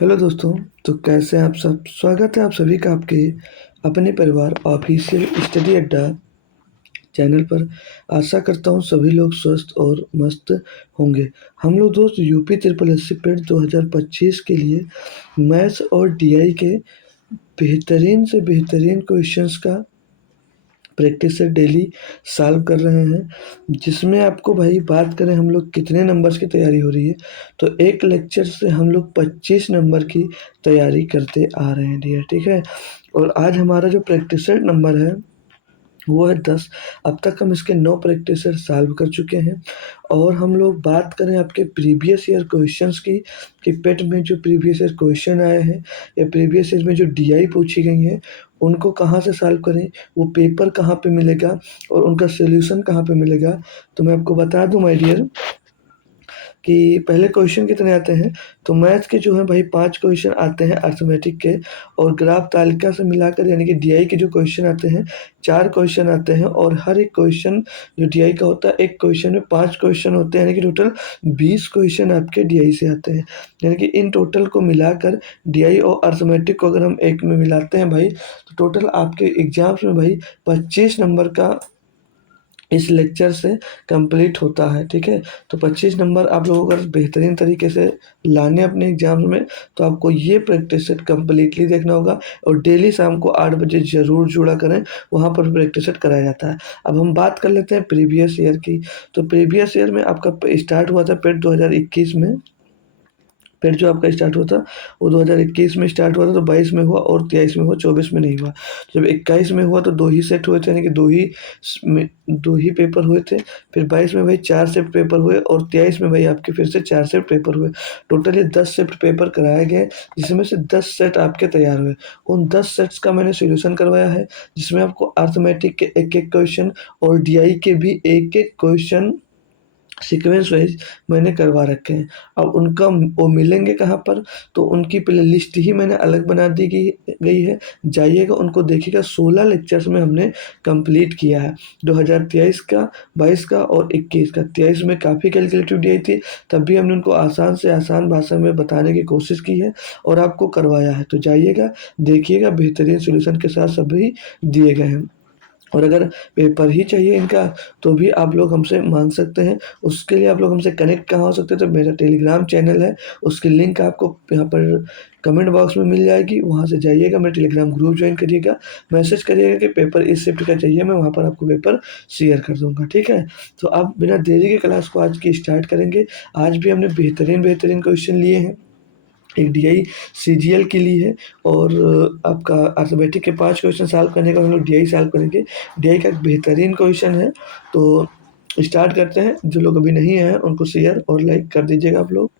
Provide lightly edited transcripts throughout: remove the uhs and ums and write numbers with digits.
Hello दोस्तों। तो कैसे हैं आप सब। स्वागत है आप सभी का आपके अपने परिवार ऑफिशियल स्टडी अड्डा चैनल पर। आशा करता हूँ सभी लोग स्वस्थ और मस्त होंगे। हम लोग दोस्त यूपी ट्रिपल एस सी पेट 2025 के लिए मैथ्स और डीआई के बेहतरीन से बेहतरीन क्वेश्चंस का प्रैक्टिस से डेली सॉल्व कर रहे हैं, जिसमें आपको भाई बात करें हम लोग कितने नंबर्स की तैयारी हो रही है। तो एक लेक्चर से हम लोग 25 नंबर की तैयारी करते आ रहे हैं डियर, ठीक है। और आज हमारा जो प्रैक्टिस नंबर है वो है 10। अब तक हम इसके 9 प्रैक्टिस सॉल्व कर चुके हैं। और हम लोग बात करें आपके प्रीवियस ईयर क्वेश्चंस की, कि पेट में जो प्रीवियस ईयर क्वेश्चन आए हैं या प्रीवियस ईयर में जो डीआई पूछी गई हैं उनको कहाँ से सॉल्व करें, वो पेपर कहाँ पे मिलेगा और उनका सॉल्यूशन कहाँ पे मिलेगा। तो मैं आपको बता दूं माय डियर कि पहले क्वेश्चन कितने आते हैं। तो मैथ के जो है भाई 5 क्वेश्चन आते हैं अर्थमेटिक के, और ग्राफ तालिका से मिलाकर यानी कि डीआई के जो क्वेश्चन आते हैं 4 क्वेश्चन आते हैं। और हर एक क्वेश्चन जो डीआई का होता है, एक क्वेश्चन में 5 क्वेश्चन होते हैं, यानी कि टोटल 20 क्वेश्चन आपके डीआई से आते हैं। यानी कि इन टोटल को मिलाकर डीआई और अर्थमेटिक को अगर हम एक में मिलाते हैं भाई, तो टोटल आपके एग्जाम्स में भाई 25 नंबर का इस लेक्चर से कंप्लीट होता है, ठीक है। तो 25 नंबर आप लोगों को अगर बेहतरीन तरीके से लाने अपने एग्जाम्स में, तो आपको ये प्रैक्टिस सेट कम्प्लीटली देखना होगा। और डेली शाम को 8 बजे ज़रूर जुड़ा करें, वहाँ पर प्रैक्टिस सेट कराया जाता है। अब हम बात कर लेते हैं प्रीवियस ईयर की। तो प्रीवियस ईयर में आपका स्टार्ट हुआ था पेट 2021 में। फिर जो आपका स्टार्ट हुआ था वो 2021 में स्टार्ट हुआ था, तो 22 में हुआ और 23 में हुआ, 24 में नहीं हुआ। जब 21 में हुआ तो 2 ही सेट हुए थे, यानी कि 2 ही पेपर हुए थे। फिर 22 में भाई 4 शिफ्ट पेपर हुए और 23 में भाई आपके फिर से 4 शिफ्ट पेपर हुए। टोटली 10 शिफ्ट पेपर कराए गए, जिसमें से 10 सेट आपके तैयार हुए। उन 10 सेट्स का मैंने सोल्यूशन करवाया है, जिसमें आपको अर्थमेटिक के एक-एक क्वेश्चन और डीआई के भी एक-एक क्वेश्चन सीक्वेंस वाइज मैंने करवा रखे हैं। अब उनका वो मिलेंगे कहाँ पर, तो उनकी प्ले लिस्ट ही मैंने अलग बना दी गई है। जाइएगा उनको देखिएगा। 16 लेक्चर्स में हमने कंप्लीट किया है, 2023 का, 22 का और 21 का। 23 में काफ़ी कैलकुलेटिव डी आई थी, तब भी हमने उनको आसान से आसान भाषा में बताने की कोशिश की है और आपको करवाया है। तो जाइएगा देखिएगा, बेहतरीन सोल्यूशन के साथ सभी दिए गए हैं। और अगर पेपर ही चाहिए इनका, तो भी आप लोग हमसे मांग सकते हैं। उसके लिए आप लोग हमसे कनेक्ट कहाँ हो सकते हैं, तो मेरा टेलीग्राम चैनल है, उसकी लिंक आपको यहाँ पर कमेंट बॉक्स में मिल जाएगी। वहाँ से जाइएगा, मेरा टेलीग्राम ग्रुप ज्वाइन करिएगा, मैसेज करिएगा कि पेपर इस शिफ्ट का चाहिए, मैं वहाँ पर आपको पेपर शेयर कर दूँगा, ठीक है। तो आप बिना देरी के क्लास को आज की स्टार्ट करेंगे। आज भी हमने बेहतरीन बेहतरीन क्वेश्चन लिए हैं। एक डीआई सीजीएल के लिए है, और आपका अर्थमेटिक के 5 क्वेश्चन सॉल्व करने का हम लोग डीआई सॉल्व करेंगे। डीआई का एक बेहतरीन क्वेश्चन है। तो स्टार्ट करते हैं। जो लोग अभी नहीं हैं उनको शेयर और लाइक कर दीजिएगा आप लोग,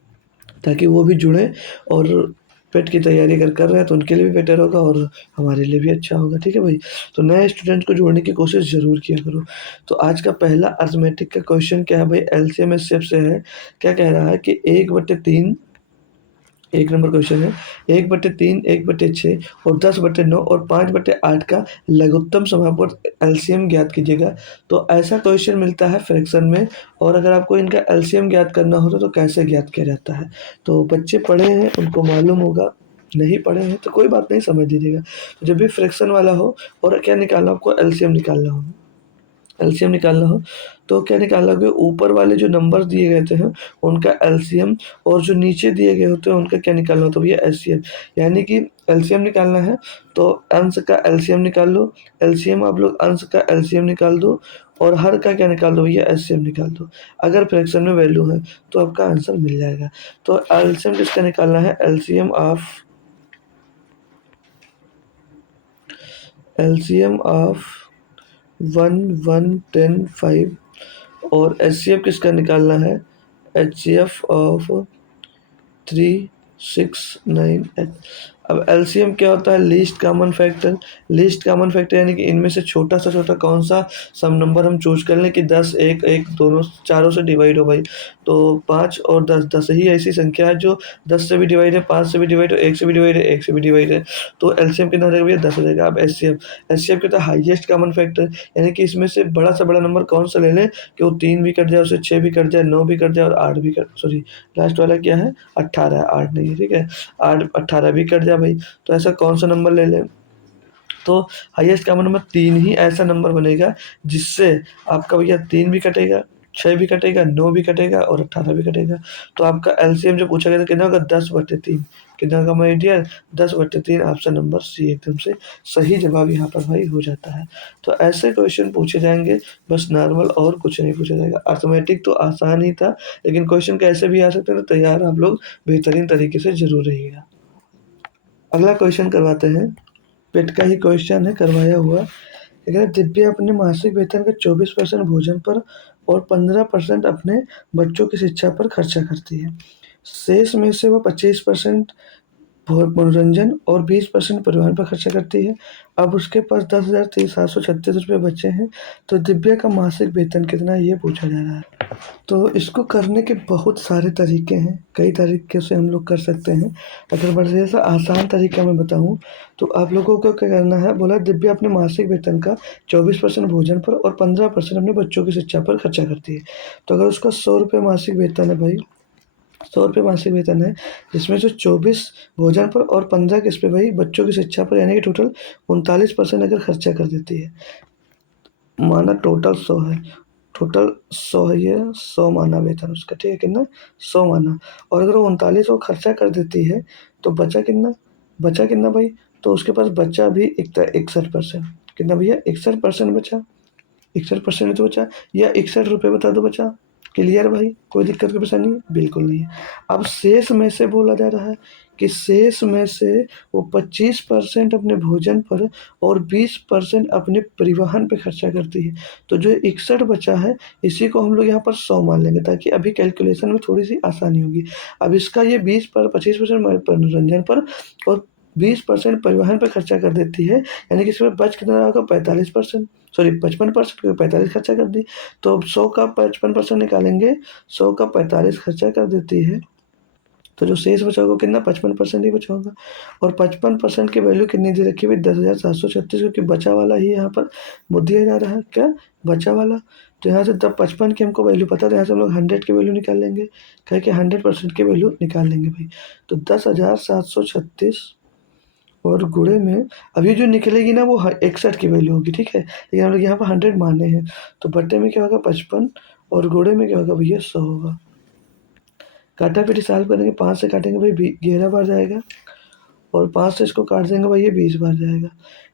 ताकि वो भी जुड़ें। और पेट की तैयारी अगर कर रहे हैं तो उनके लिए भी बेटर होगा और हमारे लिए भी अच्छा होगा, ठीक है भाई। तो नए स्टूडेंट को जोड़ने की कोशिश ज़रूर किया करो। तो आज का पहला अर्थमेटिक का क्वेश्चन क्या है भाई, एलसीएम एचसीएफ से है। क्या कह रहा है कि 1/3, एक नंबर क्वेश्चन है, 1/3, 1/6 और 10/9 और 5/8 का लघुत्तम समापवर्त एलसीएम ज्ञात कीजिएगा। तो ऐसा क्वेश्चन मिलता है फ्रैक्शन में, और अगर आपको इनका एलसीएम ज्ञात करना होता तो कैसे ज्ञात किया जाता है। तो बच्चे पढ़े हैं उनको मालूम होगा, नहीं पढ़े हैं तो कोई बात नहीं, समझ लीजिएगा। तो जब भी फ्रैक्शन वाला हो और क्या निकालना, आपको एलसीएम निकालना हो, एलसीएम निकालना हो तो क्या निकालना होगा, ऊपर वाले जो नंबर दिए गए थे हैं उनका एलसीएम, और जो नीचे दिए गए होते हैं उनका क्या निकालना होता है भैया, एचसीएफ। यानी कि एलसीएम निकालना है तो अंश का एलसीएम निकाल लो, एलसीएम आप लोग अंश का एलसीएम निकाल दो, और हर का क्या निकाल दो भैया, एचसीएम निकाल दो। अगर फ्रैक्शन में वैल्यू है तो आपका आंसर मिल जाएगा। तो एलसीएम किसका निकालना है, एलसीएम ऑफ 1, 1, 10, 5। और एचसीएफ किसका निकालना है, एचसीएफ ऑफ 3, 6, 9, 8। अब एलसीएम क्या होता है? Least common factor. Least common factor यानी कि इनमें से छोटा सा छोटा कौन सा सम नंबर हम चूज कर लें कि 10 1 1 दोनों चारों से डिवाइड हो भाई। तो 5 और 10, 10 ही ऐसी संख्या है जो 10 से भी डिवाइड है, 5 से भी डिवाइड है, 1 से भी डिवाइड है, 1 से भी डिवाइड है। तो एलसीएम कितना हो जाएगा भैया? 10 हो जाएगा। अब एचसीएफ, एचसीएफ क्या होता है? हाईएस्ट कॉमन फैक्टर, यानी कि इसमें से बड़ा से बड़ा नंबर कौन सा ले लें कि वो 3 भी कट जाए, उससे 6 भी कट जाए, 9 भी कट जाए और 8 भी कट, सॉरी लास्ट वाला क्या है? 18 है, 8 नहीं है, ठीक है। 8 18 भी कट जाए भाई। तो ऐसा कौन सा नंबर ले लें? तो हाईएस्ट कॉमन नंबर 3 ही ऐसा नंबर बनेगा जिससे आपका भैया 3 भी कटेगा, 6 भी कटेगा, 9 भी कटेगा और 18 भी कटेगा। तो आपका एलसीएम जो पूछा गया था कितना होगा? 10/3। कितना होगा my dear? 10/3। Option number C एकदम से सही जवाब यहाँ पर भाई हो जाता है। तो ऐसे क्वेश्चन पूछे जाएंगे, बस नॉर्मल और कुछ नहीं पूछा जाएगा। अर्थमेटिक तो आसान ही था, लेकिन क्वेश्चन कैसे भी आ सकते हैं, तो तैयार आप लोग बेहतरीन तरीके से जरूर रहिएगा। अगला क्वेश्चन करवाते हैं, पेट का ही क्वेश्चन है करवाया हुआ। अगर दिव्या अपने मासिक वेतन का 24% भोजन पर और 15% अपने बच्चों की शिक्षा पर खर्चा करती है, शेष में से वह 25% मनोरंजन और 20% परिवहन पर खर्चा करती है। अब उसके पास 10,736 बचे हैं, तो दिव्या का मासिक वेतन कितना है ये पूछा जा रहा है। तो इसको करने के बहुत सारे तरीके हैं, कई तरीके से हम लोग कर सकते हैं। अगर बढ़िया सा आसान तरीका मैं बताऊं तो आप लोगों को क्या करना है, बोला दिव्या अपने मासिक वेतन का 24% भोजन पर और 15% अपने बच्चों की शिक्षा पर खर्चा करती है। तो अगर उसका 100 रुपये मासिक वेतन है भाई, 100 रुपये मासिक वेतन है, जिसमें से 24 भोजन पर और 15 किस पे भाई? बच्चों की शिक्षा पर, यानी कि टोटल 39% अगर खर्चा कर देती है, माना टोटल 100 है, टोटल 100 है, ये 100 माना वेतन उसका, ठीक है कितना? 100 माना। और अगर वो 39 को खर्चा कर देती है तो बचा कितना? बचा कितना भाई? तो उसके पास बचा भी 61%। कितना भैया? 61% बचा। 61% तो बचा, या 61 रुपये बता दो बचा। क्लियर भाई? कोई दिक्कत की परेशानी है? बिल्कुल नहीं है। अब शेष में से बोला जा रहा है कि शेष में से वो 25% अपने भोजन पर और 20% अपने परिवहन पे खर्चा करती है। तो जो 61 बचा है, इसी को हम लोग यहाँ पर 100 मान लेंगे, ताकि अभी कैलकुलेशन में थोड़ी सी आसानी होगी। अब इसका ये 25% मनोरंजन पर और 20% परिवहन पर खर्चा कर देती है, यानी कि इसमें बच कितना होगा? 45%, सॉरी 55%, क्योंकि 45 खर्चा कर दी। तो अब 100 का 55% निकालेंगे, 100 का 45 खर्चा कर देती है, तो जो शेष बचा होगा कितना? 55% ही बचा होगा। और 55% की वैल्यू कितनी दे रखी है भाई? 10,736, क्योंकि बचा वाला ही यहाँ पर वो दिया जा रहा है। क्या? बचा वाला। तो यहाँ से तब 55 की हमको वैल्यू पता है, तो यहाँ से हम लोग 100 की वैल्यू निकाल लेंगे, कह के 100% की वैल्यू निकाल लेंगे भाई। तो 10,736 और गुणे में, अब ये जो निकलेगी ना वो 61 की वैल्यू होगी, ठीक है, लेकिन हम लोग यहाँ पर 100 माने हैं, तो बट्टे में क्या होगा? 55 और गुणे में क्या होगा भैया? 100 होगा। काटा पीटी सॉल्व करेंगे, 5 से काटेंगे भाई 11 बार जाएगा, और 5 से इसको काट देंगे भाई ये 20 बार जाएगा।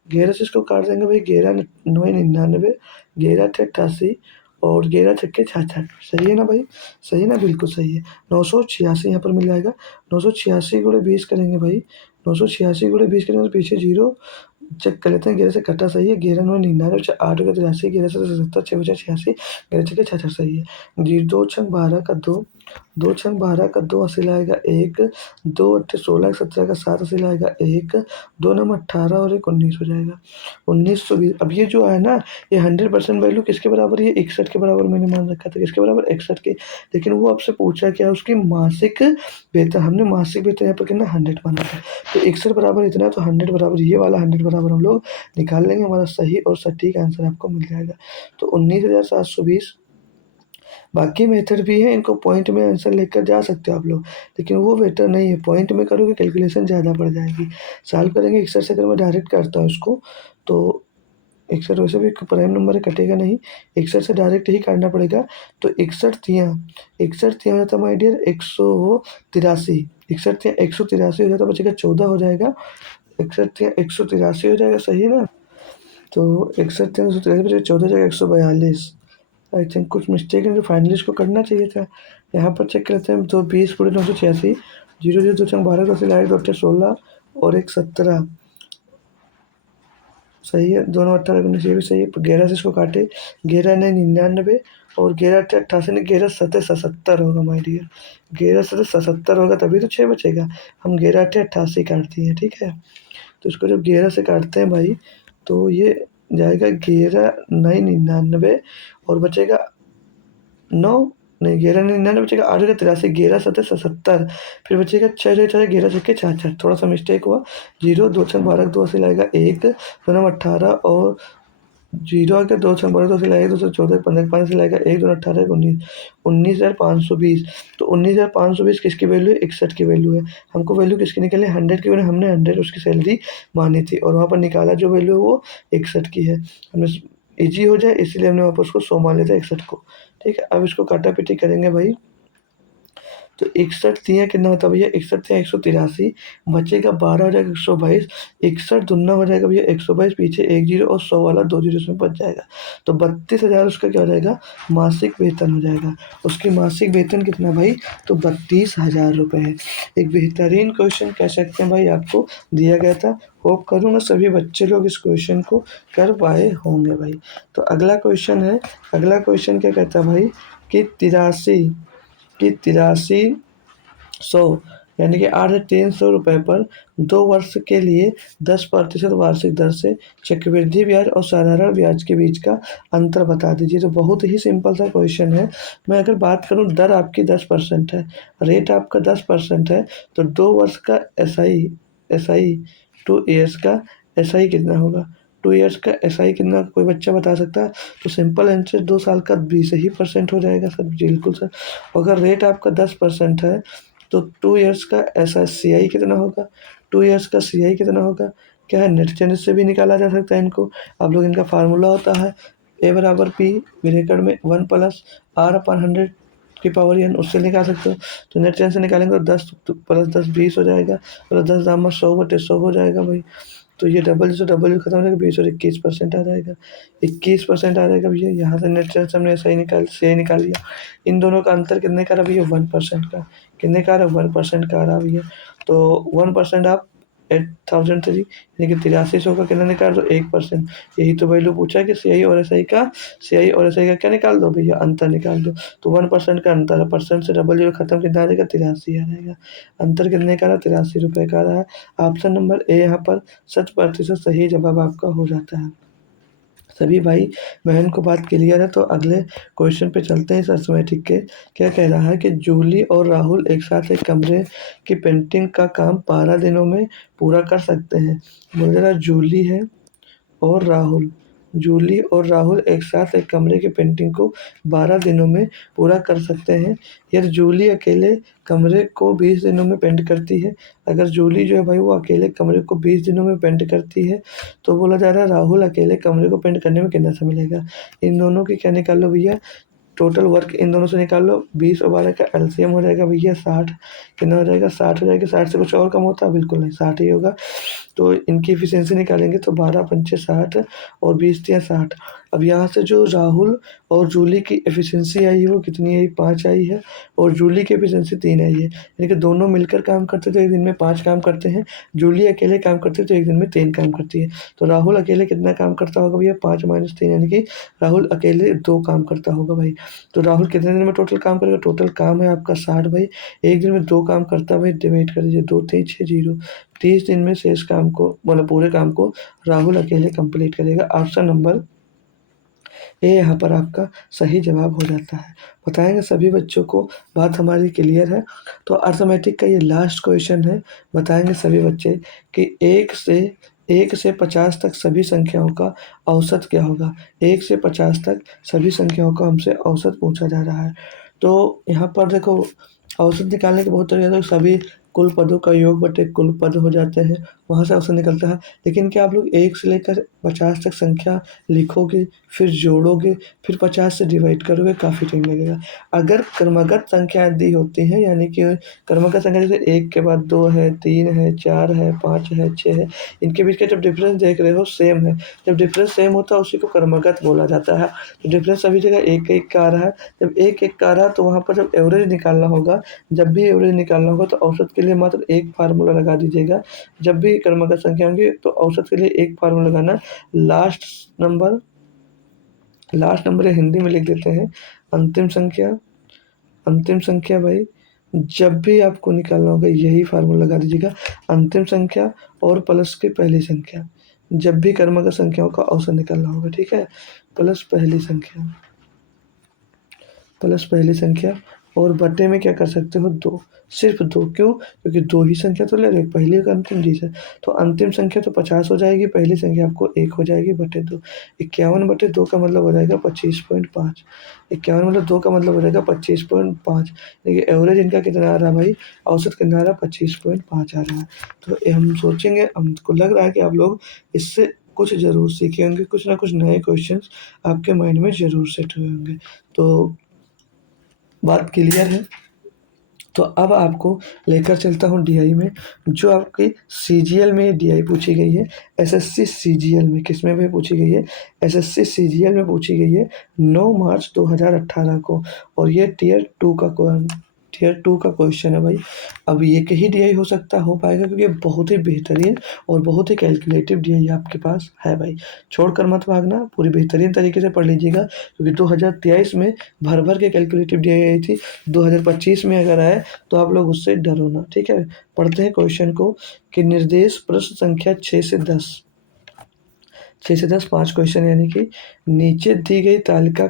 11 से इसको काट देंगे भाई, 11 9 99, 11 × 88 और 11 छक्के 66। सही है ना भाई? सही है ना? बिल्कुल सही है। 986 यहाँ पर मिल जाएगा। 986 गुणे 20 करेंगे भाई, 986 गुणे 20 करेंगे तो पीछे जीरो चेक कर लेते हैं। 11 से कटा सही है, 11 9 99, 8 हो गया 83, 11 से 77, 6 बचा 86, 11 छक्के 66 सही है जी। 2 छंग 12 का 2, 2 छंग 12 का 2 अस्सी लाएगा 1, 2 अट्ठे 16 17 का 7 अस्सी लाएगा 1, 2 नम 18 और 1 19 हो जाएगा 1920। अब ये जो है ना, ये 100% वैल्यू किसके बराबर है? ये 61 के बराबर मैंने मान रखा था। किसके बराबर? 61 के। लेकिन वो आपसे पूछा क्या? उसकी मासिक वेतन। हमने मासिक वेतन यहाँ पर कितना? 100 माना था। तो 61 बराबर इतना है, तो 100 बराबर ये वाला 100 बराबर हम लोग निकाल लेंगे, हमारा सही और सटीक आंसर आपको मिल जाएगा। तो 19,720। बाकी मेथड भी है, इनको पॉइंट में आंसर लेकर जा सकते हो आप लोग, लेकिन वो बेटर नहीं है। पॉइंट में करोगे कैलकुलेशन ज़्यादा पड़ जाएगी। सॉल्व करेंगे 61 से, अगर मैं डायरेक्ट करता हूँ इसको, तो 61 वैसे भी प्राइम नंबर है, कटेगा नहीं, 61 से डायरेक्ट ही काटना पड़ेगा। तो 61 हो जाता माय डियर 183, 61 183 हो जाता, बचेगा 14 हो जाएगा। 61 183 हो जाएगा, सही है ना? तो 61 183 बचेगा 14 हो जाएगा 142। आई थिंक कुछ मिस्टेक है, तो फाइनली इसको करना चाहिए था। यहाँ पर चेक करते हैं, तो 20 गुणे 986, 0 0 2 12 10 लाएगा 2 16 और 1 17, सही है, दोनों 18 19 ये भी सही है। 11 से इसको काटे, 11 ने 99 और 11 अट्ठे 88 ने 11 सत्ते 77 होगा माय डियर। 11 सत्ते 77 होगा तभी तो 6 बचेगा। हम 11 अट्ठे 88 काट दिए, ठीक है। तो इसको जब 11 से काटते हैं भाई तो ये जाएगा 11 9 99 और बचेगा 9, नहीं 11 नहीं 99 बचेगा, 8 का 83, 11 सत्ते 77, फिर बचेगा 6 जो 4 11 छक्के 4 थोड़ा सा मिस्टेक हुआ। 0 2 छक 12 2 से लाएगा 1 2 9 18 और 0 आगे 2 छक 12 2 से लाएगा 2 से 14 15 5 से लाएगा 1 2 18 19 19,520। तो 19,520 किसकी वैल्यू है? 61 की वैल्यू है। हमको वैल्यू किसकी निकली? 100 की वैल्यू, हमने 100 उसकी सैलरी मानी थी और वहाँ पर निकाला जो वैल्यू है वो 61 की है। हमने ईजी हो जाए इसलिए हमने वहाँ पर उसको 100 मान लिया था 61 को, ठीक है। अब इसको काटा-पीटी करेंगे भाई, तो 61 तियाँ कितना होता है भैया? 61 तियाँ 183, बचेगा 12 हो जाएगा 122, 61 दूना हो जाएगा भैया 122, पीछे 1 जीरो और 100 वाला 2 जीरो इसमें बच जाएगा। तो 32,000 उसका क्या हो जाएगा? मासिक वेतन हो जाएगा। उसकी मासिक वेतन कितना भाई? तो 32,000 रुपये है। एक बेहतरीन क्वेश्चन कह सकते हैं भाई, आपको दिया गया था। होप करूँगा सभी बच्चे लोग इस क्वेश्चन को कर पाए होंगे भाई। तो अगला क्वेश्चन है, अगला क्वेश्चन क्या कहता है भाई कि 83,000 यानी कि 8,300 रुपये पर 2 वर्ष के लिए 10% वार्षिक दर से चक्रवृद्धि ब्याज और साधारण ब्याज के बीच का अंतर बता दीजिए। तो बहुत ही सिंपल सा क्वेश्चन है। मैं अगर बात करूं, दर आपकी 10% है, रेट आपका 10% है, तो 2 वर्ष का एसआई 2 ईयर्स का एसआई कितना होगा? 2 ईयर्स का एसआई कितना, कोई बच्चा बता सकता है? तो सिंपल आंसर 2 साल का 20 ही परसेंट हो जाएगा सर, बिल्कुल सर। अगर रेट आपका 10% है तो 2 ईयर्स का ऐसा सीआई कितना होगा? 2 ईयर्स का सीआई कितना होगा? क्या है, नेट चेंज से भी निकाला जा सकता है इनको। आप लोग, इनका फार्मूला होता है ए बराबर पी ब्रैकेट में 1 प्लस आर अपन 100 की पावर एन, उससे निकाल सकते हो। तो नेट चेंज से निकालेंगे तो 10 प्लस 10 20 हो जाएगा, प्लस 10 दाम 100/100 हो जाएगा भाई। तो ये डबल से डबल खत्म हो जाएगा, 20 और 21% आ जाएगा, 21% आ जाएगा भैया। यहाँ से नेट चेंज हमने सही निकाल लिया। इन दोनों का अंतर कितने का रहा भैया? 1% का। कितने का रहा? 1% का रहा भैया। तो 1% आप 8,003 यानी कि 8300 का कितना निकाल दो? 1%। यही तो वैल्यू पूछा है कि सीआई और एसआई का क्या निकाल दो भैया? अंतर निकाल दो। तो 1% का अंतर है, परसेंट से डबल जीरो खत्म, कितना आ जाएगा? 83 आ जाएगा। अंतर कितने का रहा? 83 रुपये का रहा है। ऑप्शन नंबर ए यहाँ पर 100% सही जवाब आपका हो जाता है। सभी भाई बहन को बात क्लियर है? तो अगले क्वेश्चन पे चलते हैं अरिथमेटिक के। क्या कह रहा है कि जूली और राहुल एक साथ एक कमरे की पेंटिंग का काम 12 दिनों में पूरा कर सकते हैं। बोल रहा जूली है और राहुल, जूली और राहुल एक साथ एक कमरे की पेंटिंग को 12 दिनों में पूरा कर सकते हैं। यदि जूली अकेले कमरे को 20 दिनों में पेंट करती है, अगर जूली जो है भाई वो अकेले कमरे को 20 दिनों में पेंट करती है, तो बोला जा रहा है राहुल अकेले कमरे को पेंट करने में कितना समय लगेगा। इन दोनों की क्या निकाल लो भैया? टोटल वर्क इन दोनों से निकाल लो। 20 और 12 का एलसीएम हो जाएगा भैया 60। कितना हो जाएगा? 60 हो जाएगा। 60 से कुछ और कम होता है? बिल्कुल नहीं, 60 ही होगा। तो इनकी एफिशिएंसी निकालेंगे तो 12 पंचे 60 और 20 तिया 60। अब यहाँ से जो राहुल और जूली की एफिशिएंसी आई है वो कितनी आई? 5 आई है, और जूली की एफिशिएंसी 3 आई है। यानी कि दोनों मिलकर काम करते तो एक दिन में 5 काम करते हैं, जूली अकेले काम करते तो एक दिन में 3 काम करती है। तो राहुल अकेले कितना काम करता होगा भैया? 5 माइनस 3, यानी कि राहुल अकेले 2 काम करता होगा भाई। तो राहुल कितने दिन में टोटल काम करेगा? टोटल काम है आपका 60 भाई, एक दिन में 2 काम करता है भाई, डिवाइड कर दीजिए, 2 3 6 0, 30 दिन में शेष काम को, मतलब पूरे काम को राहुल अकेले कंप्लीट करेगा। ऑप्शन नंबर ए यहाँ पर आपका सही जवाब हो जाता है। बताएंगे सभी बच्चों को, बात हमारी क्लियर है? तो अर्थमेटिक का ये लास्ट क्वेश्चन है। बताएंगे सभी बच्चे कि 1 से 50 तक सभी संख्याओं का औसत क्या होगा? 1 से 50 तक सभी संख्याओं का हमसे औसत पूछा जा रहा है। तो यहाँ पर देखो, औसत निकालने के बहुत तरीके हैं। तो सभी कुल पदों का योग बटे कुल पद हो जाते हैं, वहाँ से औसत निकलता है। लेकिन क्या आप लोग 1 से लेकर 50 तक संख्या लिखोगे, फिर जोड़ोगे, फिर 50 से डिवाइड करोगे, काफ़ी टाइम लगेगा। अगर क्रमगत संख्याएँ दी होती हैं, यानी कि क्रमगत संख्या जैसे 1 के बाद 2 है, 3 है, 4 है, 5 है, 6 है, इनके बीच का जब डिफरेंस देख रहे हो सेम है, जब डिफरेंस सेम होता है उसी को क्रमगत बोला जाता है। तो डिफरेंस सभी जगह 1-1 का आ रहा है। जब 1-1 का आ रहा है तो वहाँ पर जब एवरेज निकालना होगा, जब भी एवरेज निकालना होगा तो औसत के लिए लिए मात्र एक फार्मूला लगा दीजिएगा। जब भी क्रमागत संख्या होंगी तो औसत के लिए एक फार्मूला लगाना। लास्ट नंबर या हिंदी में लिख देते हैं अंतिम संख्या। अंतिम संख्या भाई जब भी आपको निकालना होगा यही फार्मूला लगा दीजिएगा, अंतिम संख्या और प्लस की पहली संख्या। जब भी क्रमागत संख्याओं का औसत निकालना होगा, ठीक है, प्लस पहली संख्या, प्लस पहली संख्या और बटे में क्या कर सकते हो 2, सिर्फ 2। क्यों? क्योंकि 2 ही संख्या तो ले रहे, पहली का अंतिम चीज है। तो अंतिम संख्या तो 50 हो जाएगी, पहली संख्या आपको 1 हो जाएगी बटे 2। 51/2 का मतलब हो जाएगा 25.5। 51/2 का मतलब हो जाएगा 25.5। देखिए एवरेज इनका कितना आ रहा है भाई, औसत कितना आ रहा है 25.5 आ रहा है। तो ये हम सोचेंगे, हमको लग रहा है कि आप लोग इससे कुछ ज़रूर सीखे होंगे, कुछ ना कुछ नए क्वेश्चंस आपके माइंड में ज़रूर सेट हुए होंगे। तो बात क्लियर है। तो अब आपको लेकर चलता हूँ डीआई में, जो आपकी सीजीएल में डीआई पूछी गई है। एसएससी सीजीएल में किस में भी पूछी गई है, एसएससी सीजीएल में पूछी गई है 9 मार्च 2018 को। और ये टीयर 2 का क्वेश्चन है भाई। अब एक ही डीआई हो पाएगा क्योंकि बहुत ही बेहतरीन और बहुत ही कैलकुलेटिव डीआई आपके पास है भाई। छोड़कर मत भागना, पूरी बेहतरीन तरीके से पढ़ लीजिएगा, क्योंकि 2023 में भर भर के कैलकुलेटिव डीआई आई थी। 2025 में अगर आए तो आप लोग उससे डरो ना, ठीक है। पढ़ते हैं क्वेश्चन को कि निर्देश प्रश्न संख्या 6 से 10 5 क्वेश्चन, यानी कि नीचे दी गई तालिका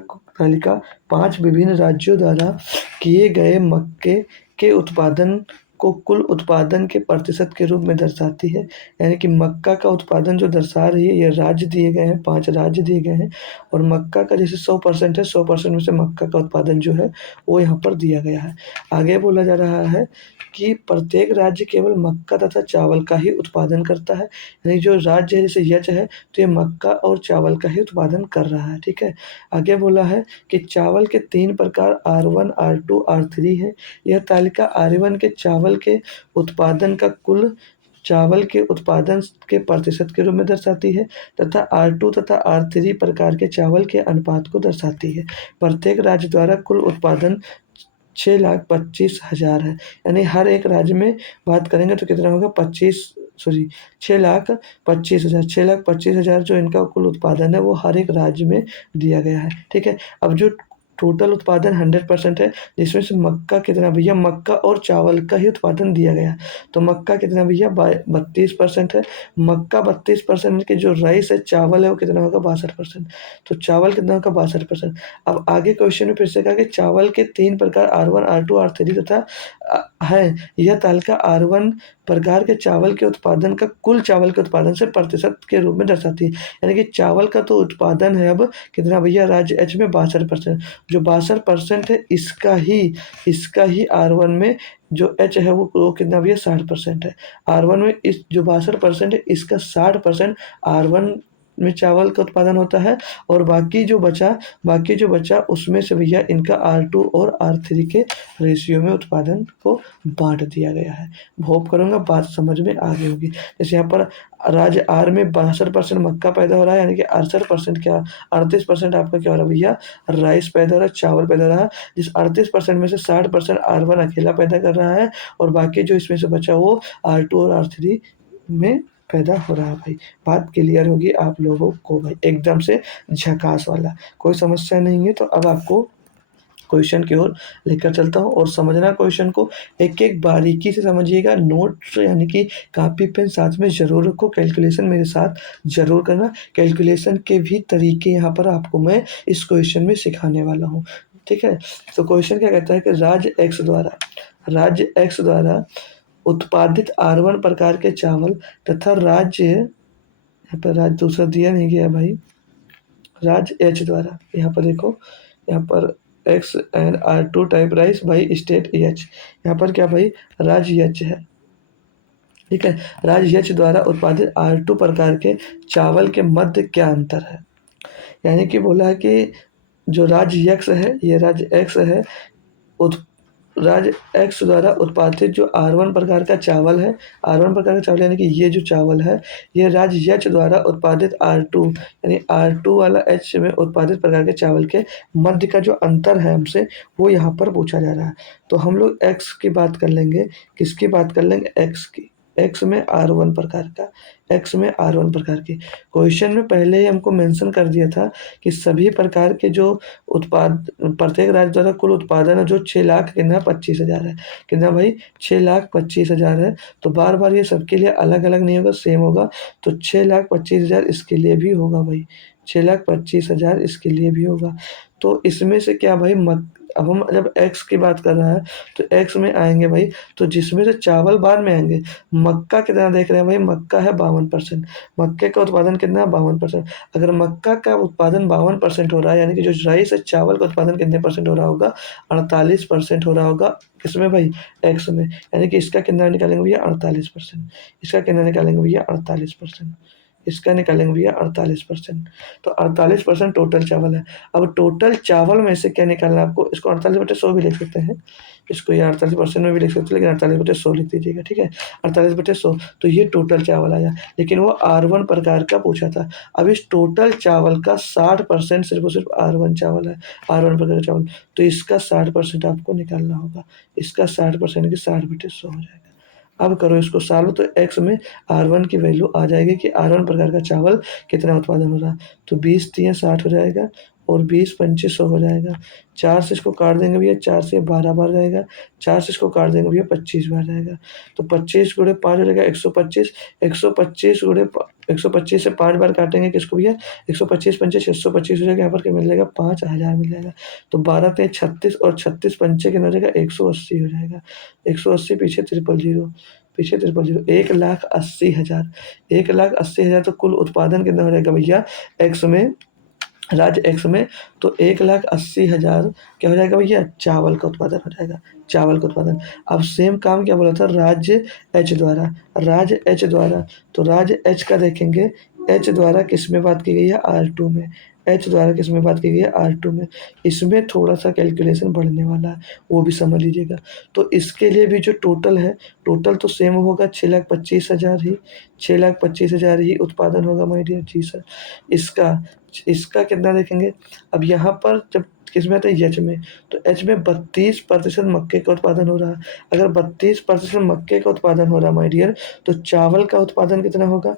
5 विभिन्न राज्यों द्वारा किए गए मक्के के उत्पादन को कुल उत्पादन के प्रतिशत के रूप में दर्शाती है। यानी कि मक्का का उत्पादन जो दर्शा रही है, ये राज्य दिए गए हैं, 5 राज्य दिए गए हैं। और मक्का का जैसे 100% है, 100% में से मक्का का उत्पादन जो है वो यहाँ पर दिया गया है। आगे बोला जा रहा है कि प्रत्येक राज्य केवल मक्का तथा चावल का ही उत्पादन करता है। यानी जो राज्य है जैसे यच है तो ये मक्का और चावल का ही उत्पादन कर रहा है, ठीक है। आगे बोला है कि चावल के 3 प्रकार R1, R2, R3 है। यह तालिका R1 के चावल के उत्पादन का कुल चावल के उत्पादन के प्रतिशत के रूप में दर्शाती है, तथा R2 तथा R3 प्रकार के चावल के अनुपात को दर्शाती है। प्रत्येक राज्य द्वारा कुल उत्पादन 6,25,000 है। यानी हर एक राज्य में बात करेंगे तो कितना होगा 6,25,000। 6,25,000 जो इनका कुल उत्पादन है वो हर एक राज्य में दिया गया है, ठीक है। अब जो टोटल उत्पादन 100% है, जिसमें से मक्का कितना भैया, मक्का और चावल का ही उत्पादन दिया गया है। तो मक्का कितना भैया 32% है। मक्का 32% के जो राइस है, चावल है, वो कितना होगा 62%। तो चावल कितना होगा 62%। अब आगे क्वेश्चन में फिर से कहा कि चावल के 3 प्रकार R1, R2, R3 तथा है। यह तालिका R1 प्रकार के चावल के उत्पादन का कुल चावल के उत्पादन से प्रतिशत के रूप में दर्शाती है। यानी कि चावल का तो उत्पादन है अब कितना भैया, राज्य एच में 62%। जो 62% है इसका ही R1 में जो एच है वो कितना भैया 60% है। R1 में इस जो 62% है इसका 60% R1 में चावल का उत्पादन होता है। और बाकी जो बचा उसमें से भैया इनका R2 और R3 के रेशियो में उत्पादन को बांट दिया गया है। होप करूँगा बात समझ में आ गई होगी। जैसे यहाँ पर राज्य आर में 62% मक्का पैदा हो रहा है, यानी कि 68% क्या 38% आपका क्या हो रहा है भैया, राइस पैदा हो रहा है, चावल पैदा हो रहा है। जिस 38% में से 60% R1 अकेला पैदा कर रहा है, और बाकी जो इसमें से बचा वो R2 और R3 में पैदा हो रहा है भाई। बात क्लियर होगी आप लोगों को भाई, एकदम से झकास वाला, कोई समस्या नहीं है। तो अब आपको क्वेश्चन की ओर लेकर चलता हूँ, और समझना क्वेश्चन को एक एक बारीकी से समझिएगा। नोट्स यानी कि कापी पेन साथ में जरूर रखो, कैलकुलेशन मेरे साथ जरूर करना। कैलकुलेशन के भी तरीके यहाँ पर आपको मैं इस क्वेश्चन में सिखाने वाला हूँ, ठीक है। तो क्वेश्चन क्या कहता है कि राज्य एक्स द्वारा उत्पादित R1 प्रकार के चावल तथा यहाँ पर राज्य दूसरा दिया नहीं गया भाई, राज्य एच द्वारा, यहाँ पर देखो, यहाँ पर x and R2 type rice by state H, यहाँ पर क्या भाई राज्य एच है, ठीक है। राज्य एच द्वारा उत्पादित R2 प्रकार के चावल के मध्य क्या अंतर है। यानी कि बोला है कि जो राज्य एक्स है, ये राज्य एक्स है, राज्य एक्स द्वारा उत्पादित जो R1 प्रकार का चावल है, R1 प्रकार का चावल यानी कि ये जो चावल है, ये राज्य एच द्वारा उत्पादित R2 यानी R2 वाला एच में उत्पादित प्रकार के चावल के मध्य का जो अंतर है हमसे, वो यहाँ पर पूछा जा रहा है। तो हम लोग एक्स की बात कर लेंगे, किसकी बात कर लेंगे, एक्स की। एक्स में R1 प्रकार का, एक्स में R1 प्रकार की। क्वेश्चन में पहले ही हमको मेंशन कर दिया था कि सभी प्रकार के जो उत्पाद प्रत्येक राज्य द्वारा कुल उत्पादन है जो 6,25,000 है। कितना भाई, 6,25,000 है। तो बार बार ये सबके लिए अलग अलग नहीं होगा, सेम होगा। तो 6,25,000 इसके लिए भी होगा भाई, 6,25,000 इसके लिए भी होगा। तो इसमें से क्या भाई, अब हम जब एक्स की बात कर रहे हैं तो एक्स में आएंगे भाई, तो जिसमें से चावल बाद में आएंगे। मक्का कितना देख रहे हैं भाई, मक्का है 52%। मक्के का उत्पादन कितना है, 52%। अगर मक्का का उत्पादन 52% हो रहा है, यानी कि जो राइस है चावल का उत्पादन कितने परसेंट हो रहा होगा, 48% हो रहा होगा। किसमें भाई, एक्स में। यानी कि इसका कितना निकालेंगे भैया, 48%। इसका कितना निकालेंगे भैया, 48%। इसका निकालेंगे भैया 48%। तो 48% टोटल चावल है। अब टोटल चावल में से क्या निकालना है आपको, इसको 48/100 भी लिख सकते हैं, इसको ये 48% में भी लिख सकते हैं, लेकिन 48/100 लिख दीजिएगा, ठीक है। 48/100, तो ये टोटल चावल आया। लेकिन वो R1 प्रकार का पूछा था। अब इस टोटल चावल का 60% सिर्फ और सिर्फ R1 चावल है, R1 प्रकार का चावल। तो इसका 60% आपको निकालना होगा। इसका 60% की 60/100 हो जाएगा। अब करो इसको सॉल्व, तो एक्स में R1 की वैल्यू आ जाएगी कि R1 प्रकार का चावल कितना उत्पादन हो रहा है। तो 20×3 = 60 हो जाएगा, और 20×5 = 100 हो जाएगा। 4 से इसको काट देंगे भैया, 4 से 12 बार जाएगा। 4 से इसको काट देंगे भैया, 25 बार जाएगा। तो 25 × 5 हो जाएगा 125। 125 से 5 बार काटेंगे किसको भैया, 125 पंचे 625 हो जाएगा। यहाँ पर क्या मिल जाएगा, 5,000 मिल जाएगा। तो 12×3 = 36, और 36 पंचे कितना हो जाएगा, 180 हो जाएगा। 180 पीछे 000, पीछे 000, 1,80,000। 1,80,000 तो कुल उत्पादन कितना हो जाएगा भैया, एक्स में, राज्य एक्स में। तो 1,80,000 क्या हो जाएगा भैया, चावल का उत्पादन हो जाएगा, चावल का उत्पादन। अब सेम काम क्या बोला था, राज्य एच द्वारा, राज्य एच द्वारा। तो राज्य एच का देखेंगे, एच द्वारा किस में बात की गई है, R2 में। एच द्वारा किस में बात की गई है, R2 में। इसमें थोड़ा सा कैलकुलेशन बढ़ने वाला है, वो भी समझ लीजिएगा। तो इसके लिए भी जो टोटल है, टोटल तो सेम होगा, 6,25,000 ही, 6,25,000 ही उत्पादन होगा माय डियर जी सर। इसका इसका कितना देखेंगे। अब यहाँ पर जब किस में आता है, एच में। तो एच में 32% मक्के का उत्पादन हो रहा है। अगर 32% मक्के का उत्पादन हो रहा है माय डियर, तो चावल का उत्पादन कितना होगा,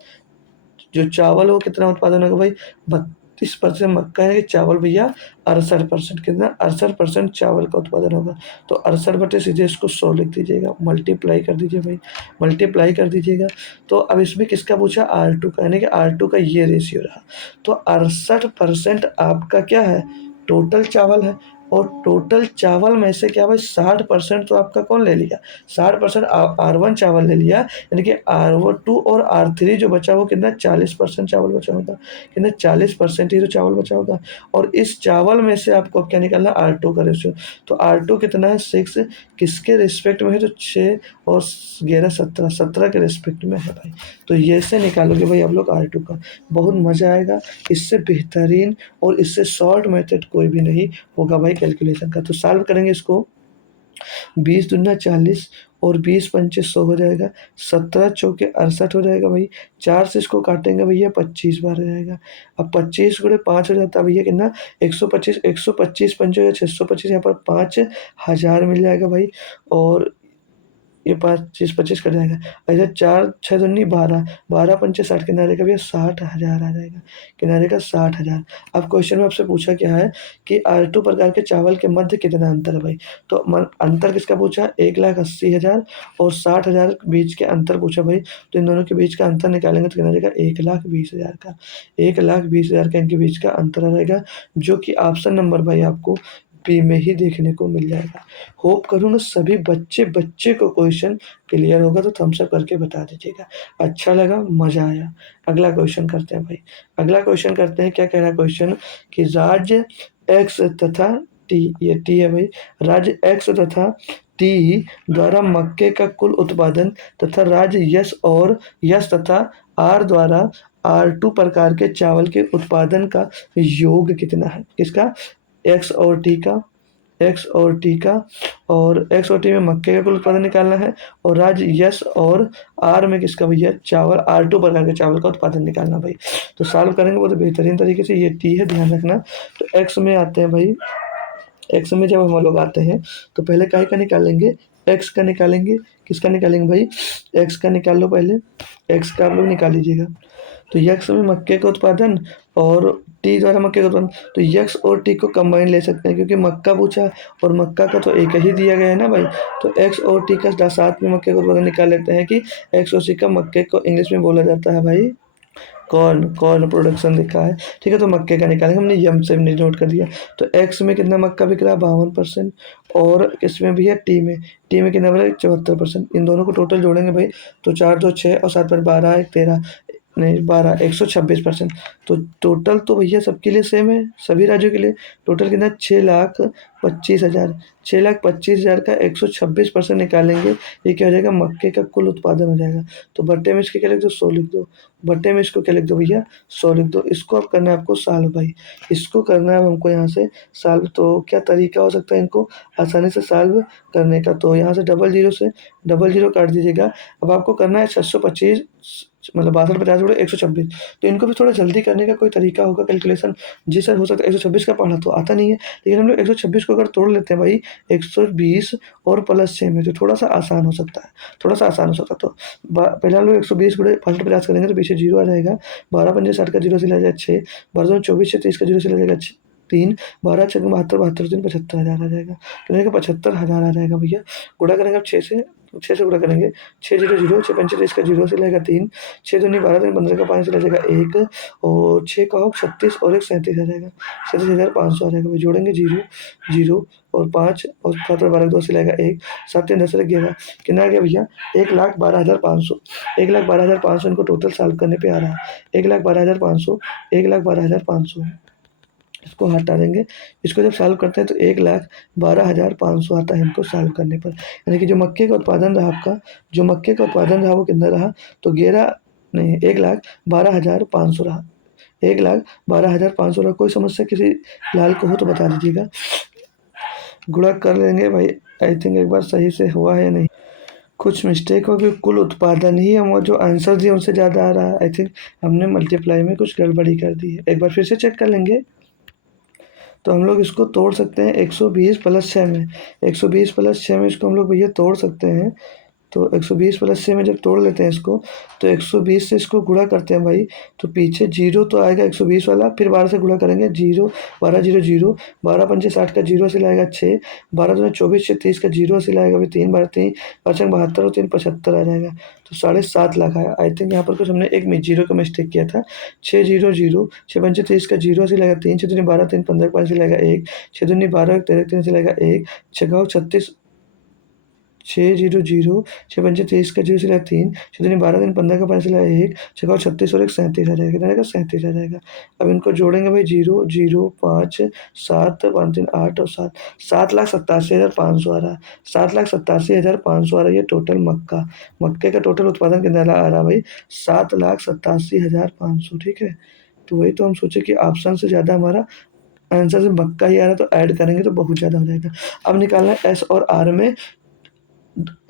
जो चावल हो कितना उत्पादन होगा भाई, 32% मक्का है कि चावल भैया 68%, कितना 68% चावल का उत्पादन होगा। तो 68 बटे सीधे इसको 100 लिख दीजिएगा, मल्टीप्लाई कर दीजिए भाई, मल्टीप्लाई कर दीजिएगा। तो अब इसमें किसका पूछा, R2 का, यानी कि R2 का ये रेशियो रहा। तो 68% आपका क्या है, टोटल चावल है। और टोटल चावल में से क्या भाई, 60% तो आपका कौन ले लिया, 60% R1 चावल ले लिया। यानी कि R2 और R3 जो बचा वो कितना, 40% चावल बचा होगा, कितना 40% ही तो चावल बचा होगा। और इस चावल में से आपको क्या निकालना, R2 का रेशियो। तो R2 कितना है, 6, किसके रिस्पेक्ट में है, तो 6 और 11 17, 17 के रिस्पेक्ट में है भाई। तो ये से निकालोगे भाई आप लोग R2 का, बहुत मज़ा आएगा। इससे बेहतरीन और इससे शॉर्ट मेथड कोई भी नहीं होगा भाई कैलकुलेशन का। तो सॉल्व करेंगे इसको, 20×2 = 40, और 20×5 = 100 हो जाएगा। 17×4 = 68 हो जाएगा भाई। 4 से इसको काटेंगे भैया, 25 बार हो जाएगा। अब 25×5 हो जाता है भैया कितना, 125। 125 पंचो या 625, यहाँ पर 5,000 मिल जाएगा भाई। और ये 25 कट जाएगा। इधर 4 6 दूनी 12, 12×5 = 60, किनारे का भैया 60,000 आ जाएगा, किनारे का 60,000। अब क्वेश्चन में आपसे पूछा क्या है कि R2 प्रकार के चावल के मध्य कितना अंतर है भाई। तो अंतर किसका पूछा, 1,80,000 और 60,000 बीच के अंतर पूछा भाई। तो इन दोनों के बीच का अंतर निकालेंगे तो कितना रहेगा, 1,20,000 का, 1,20,000 का इनके बीच का अंतर आ जाएगा, जो कि ऑप्शन नंबर भाई आपको बी में ही देखने को मिल जाएगा। होप करूँगा सभी बच्चे को क्वेश्चन क्लियर होगा, तो थम्स अप करके बता दीजिएगा। अच्छा लगा, मज़ा आया। अगला क्वेश्चन करते हैं भाई, अगला क्वेश्चन करते हैं। क्या कह रहा है क्वेश्चन कि राज्य एक्स तथा टी, ये टी है भाई, राज्य एक्स तथा टी द्वारा मक्के का कुल उत्पादन तथा राज्य यस तथा आर द्वारा R2 प्रकार के चावल के उत्पादन का योग कितना है, किसका, एक्स और टी का। एक्स और टी का, और एक्स और टी में मक्के का कुल उत्पादन निकालना है, और राज्य यस और आर में किसका भैया, चावल, R2 प्रकार के चावल का उत्पादन निकालना भाई। तो सॉल्व करेंगे वो तो बेहतरीन तरीके से। ये टी है, ध्यान रखना। तो एक्स में आते हैं भाई, एक्स में जब हम लोग आते हैं तो पहले काय का निकालेंगे, एक्स का निकालेंगे। किसका निकालेंगे भाई, एक्स का निकाल लो पहले, एक्स का आप लोग निकाल लीजिएगा। तो यक्स में मक्के का उत्पादन और टी द्वारा मक्के का उत्पादन, तो यक्स और टी को कंबाइन ले सकते हैं क्योंकि मक्का पूछा और मक्का का तो एक ही दिया गया है ना भाई। तो एक्स और टी का साथ में मक्के का उत्पादन निकाल लेते हैं कि एक्स और सी का, मक्के को इंग्लिश में बोला जाता है भाई कॉर्न, कॉर्न प्रोडक्शन लिखा है, ठीक है। तो मक्के का निकालेंगे, हमने यम से हमने नोट कर दिया। तो एक्स में कितना मक्का बिक रहा है, 52%, और इसमें भी है टी में कितना बना, 74%। इन दोनों को टोटल जोड़ेंगे भाई, तो 4 2 6 और 7 5 12 1 13, नहीं 12, 126%। तो टोटल तो भैया सबके लिए सेम है, सभी राज्यों के लिए। टोटल कितना, 6,25,000, 6,25,000 का 126% निकालेंगे, ये क्या हो जाएगा, मक्के का कुल उत्पादन हो जाएगा। तो बट्टे में इसके क्या लिख दो, 100 लिख दो, बट्टे में इसको क्या लिख दो भैया, 100 लिख दो। इसको अब करना है आपको सॉल्व भाई, इसको करना है हमको यहाँ से सॉल्व। तो क्या तरीका हो सकता है इनको आसानी से सॉल्व करने का, तो यहाँ से डबल जीरो काट दीजिएगा। अब आपको करना है 625, मतलब 62 50 जोड़े 126। तो इनको भी थोड़ा जल्दी करने का कोई तरीका होगा कैलकुलेशन। जी सर हो सकता है, 126 का पढ़ा तो आता नहीं है, लेकिन हम लोग 126 को अगर तोड़ लेते हैं भाई 120 और प्लस 6 में, तो थोड़ा सा आसान हो सकता है, थोड़ा सा आसान हो सकता है। तो पहले हम लोग 120 गुणे 65 50 करेंगे तो पीछे जीरो आ जाएगा, 12 पंजे 60 का जीरो से ले जाएगा 6, 12 दूनी 24 से 30 का जीरो से ले जाएगा 3, 12 छः 72, 72 दिन 75,000 आ जाएगा, तो 75,000 आ जाएगा भैया। गुणा करेंगे अब 6 से गुणा करेंगे, 6 0 0, 6 पंचे 30 का जीरो से लगेगा 3, 6 दूनी 12 दिन 15 का 5 से लगेगा 1, और 6 का हो 36 और 1 37 आ जाएगा, 37,500 आ जाएगा भाई। जोड़ेंगे जीरो जीरो और 5 और 7 और 12 2 से लगेगा 1, 7 3 10 लग गया, कितना आ गया भैया, 1,12,500। 1,12,500 इनको टोटल सॉल्व करने पे आ रहा है, 1,12,500, 1,12,500। इसको हटा देंगे, इसको जब सॉल्व करते हैं तो 1,12,500 आता है इनको सॉल्व करने पर। यानी कि जो मक्के का उत्पादन रहा आपका, जो मक्के का उत्पादन रहा वो कितना रहा, तो 11 नहीं 1,12,500 रहा, 1,12,500 रहा। कोई समस्या किसी लाल को हो तो बता दीजिएगा। गुणा कर लेंगे भाई, आई थिंक एक बार सही से हुआ है या नहीं, कुछ मिस्टेक हो गई, कुल उत्पादन ही हम जो आंसर दिए उनसे ज़्यादा आ रहा है। आई थिंक हमने मल्टीप्लाई में कुछ गड़बड़ी कर दी है, एक बार फिर से चेक कर लेंगे। तो हम लोग इसको तोड़ सकते हैं 120 प्लस 6 में, 120 प्लस 6 में इसको हम लोग भैया तोड़ सकते हैं। तो 120 प्लस 6 में जब तोड़ लेते हैं इसको, तो 120 से इसको गुणा करते हैं भाई, तो पीछे जीरो तो आएगा 120 वाला, फिर 12 से गुणा करेंगे, जीरो 12 0 0, 12 पंचे 60 का जीरो से लाएगा 6, 12 दूनी 24 से 30 का जीरो से लाएगा भाई 3 बार 3 5 72 और 3 75 आ जाएगा। तो 7.5 लाख आया। आई थिंक यहाँ पर कुछ हमने एक जीरो का मिस्टेक किया था। 6 0 0, 6 पंचे 30 का जीरो से लाएगा 3, 6 दूनी 12 3 15 5 से लाएगा 1, 6 दूनी 12 13 3 से लाएगा 1, 6 36, 6 0 0, 6 पंचे 30 का जीरो से लाया 3, 6 दूनी 12 दिन 15 का 5 से लाया 1, 6 36 और 1 37 आ जाएगा, कितना आएगा 37 आ जाएगा। अब इनको जोड़ेंगे भाई, 0 0 5 7 5 3 8 और 7, 7,87,500 आ रहा है, 7,87,500 आ रहा है ये टोटल मक्के का टोटल उत्पादन कितना आ रहा है भाई, 7,87,500, ठीक है। तो वही तो हम सोचे कि ऑप्शन से ज़्यादा हमारा आंसर से मक्का ही आ रहा है, तो ऐड करेंगे तो बहुत ज़्यादा हो जाएगा। अब निकालना है एस और आर में,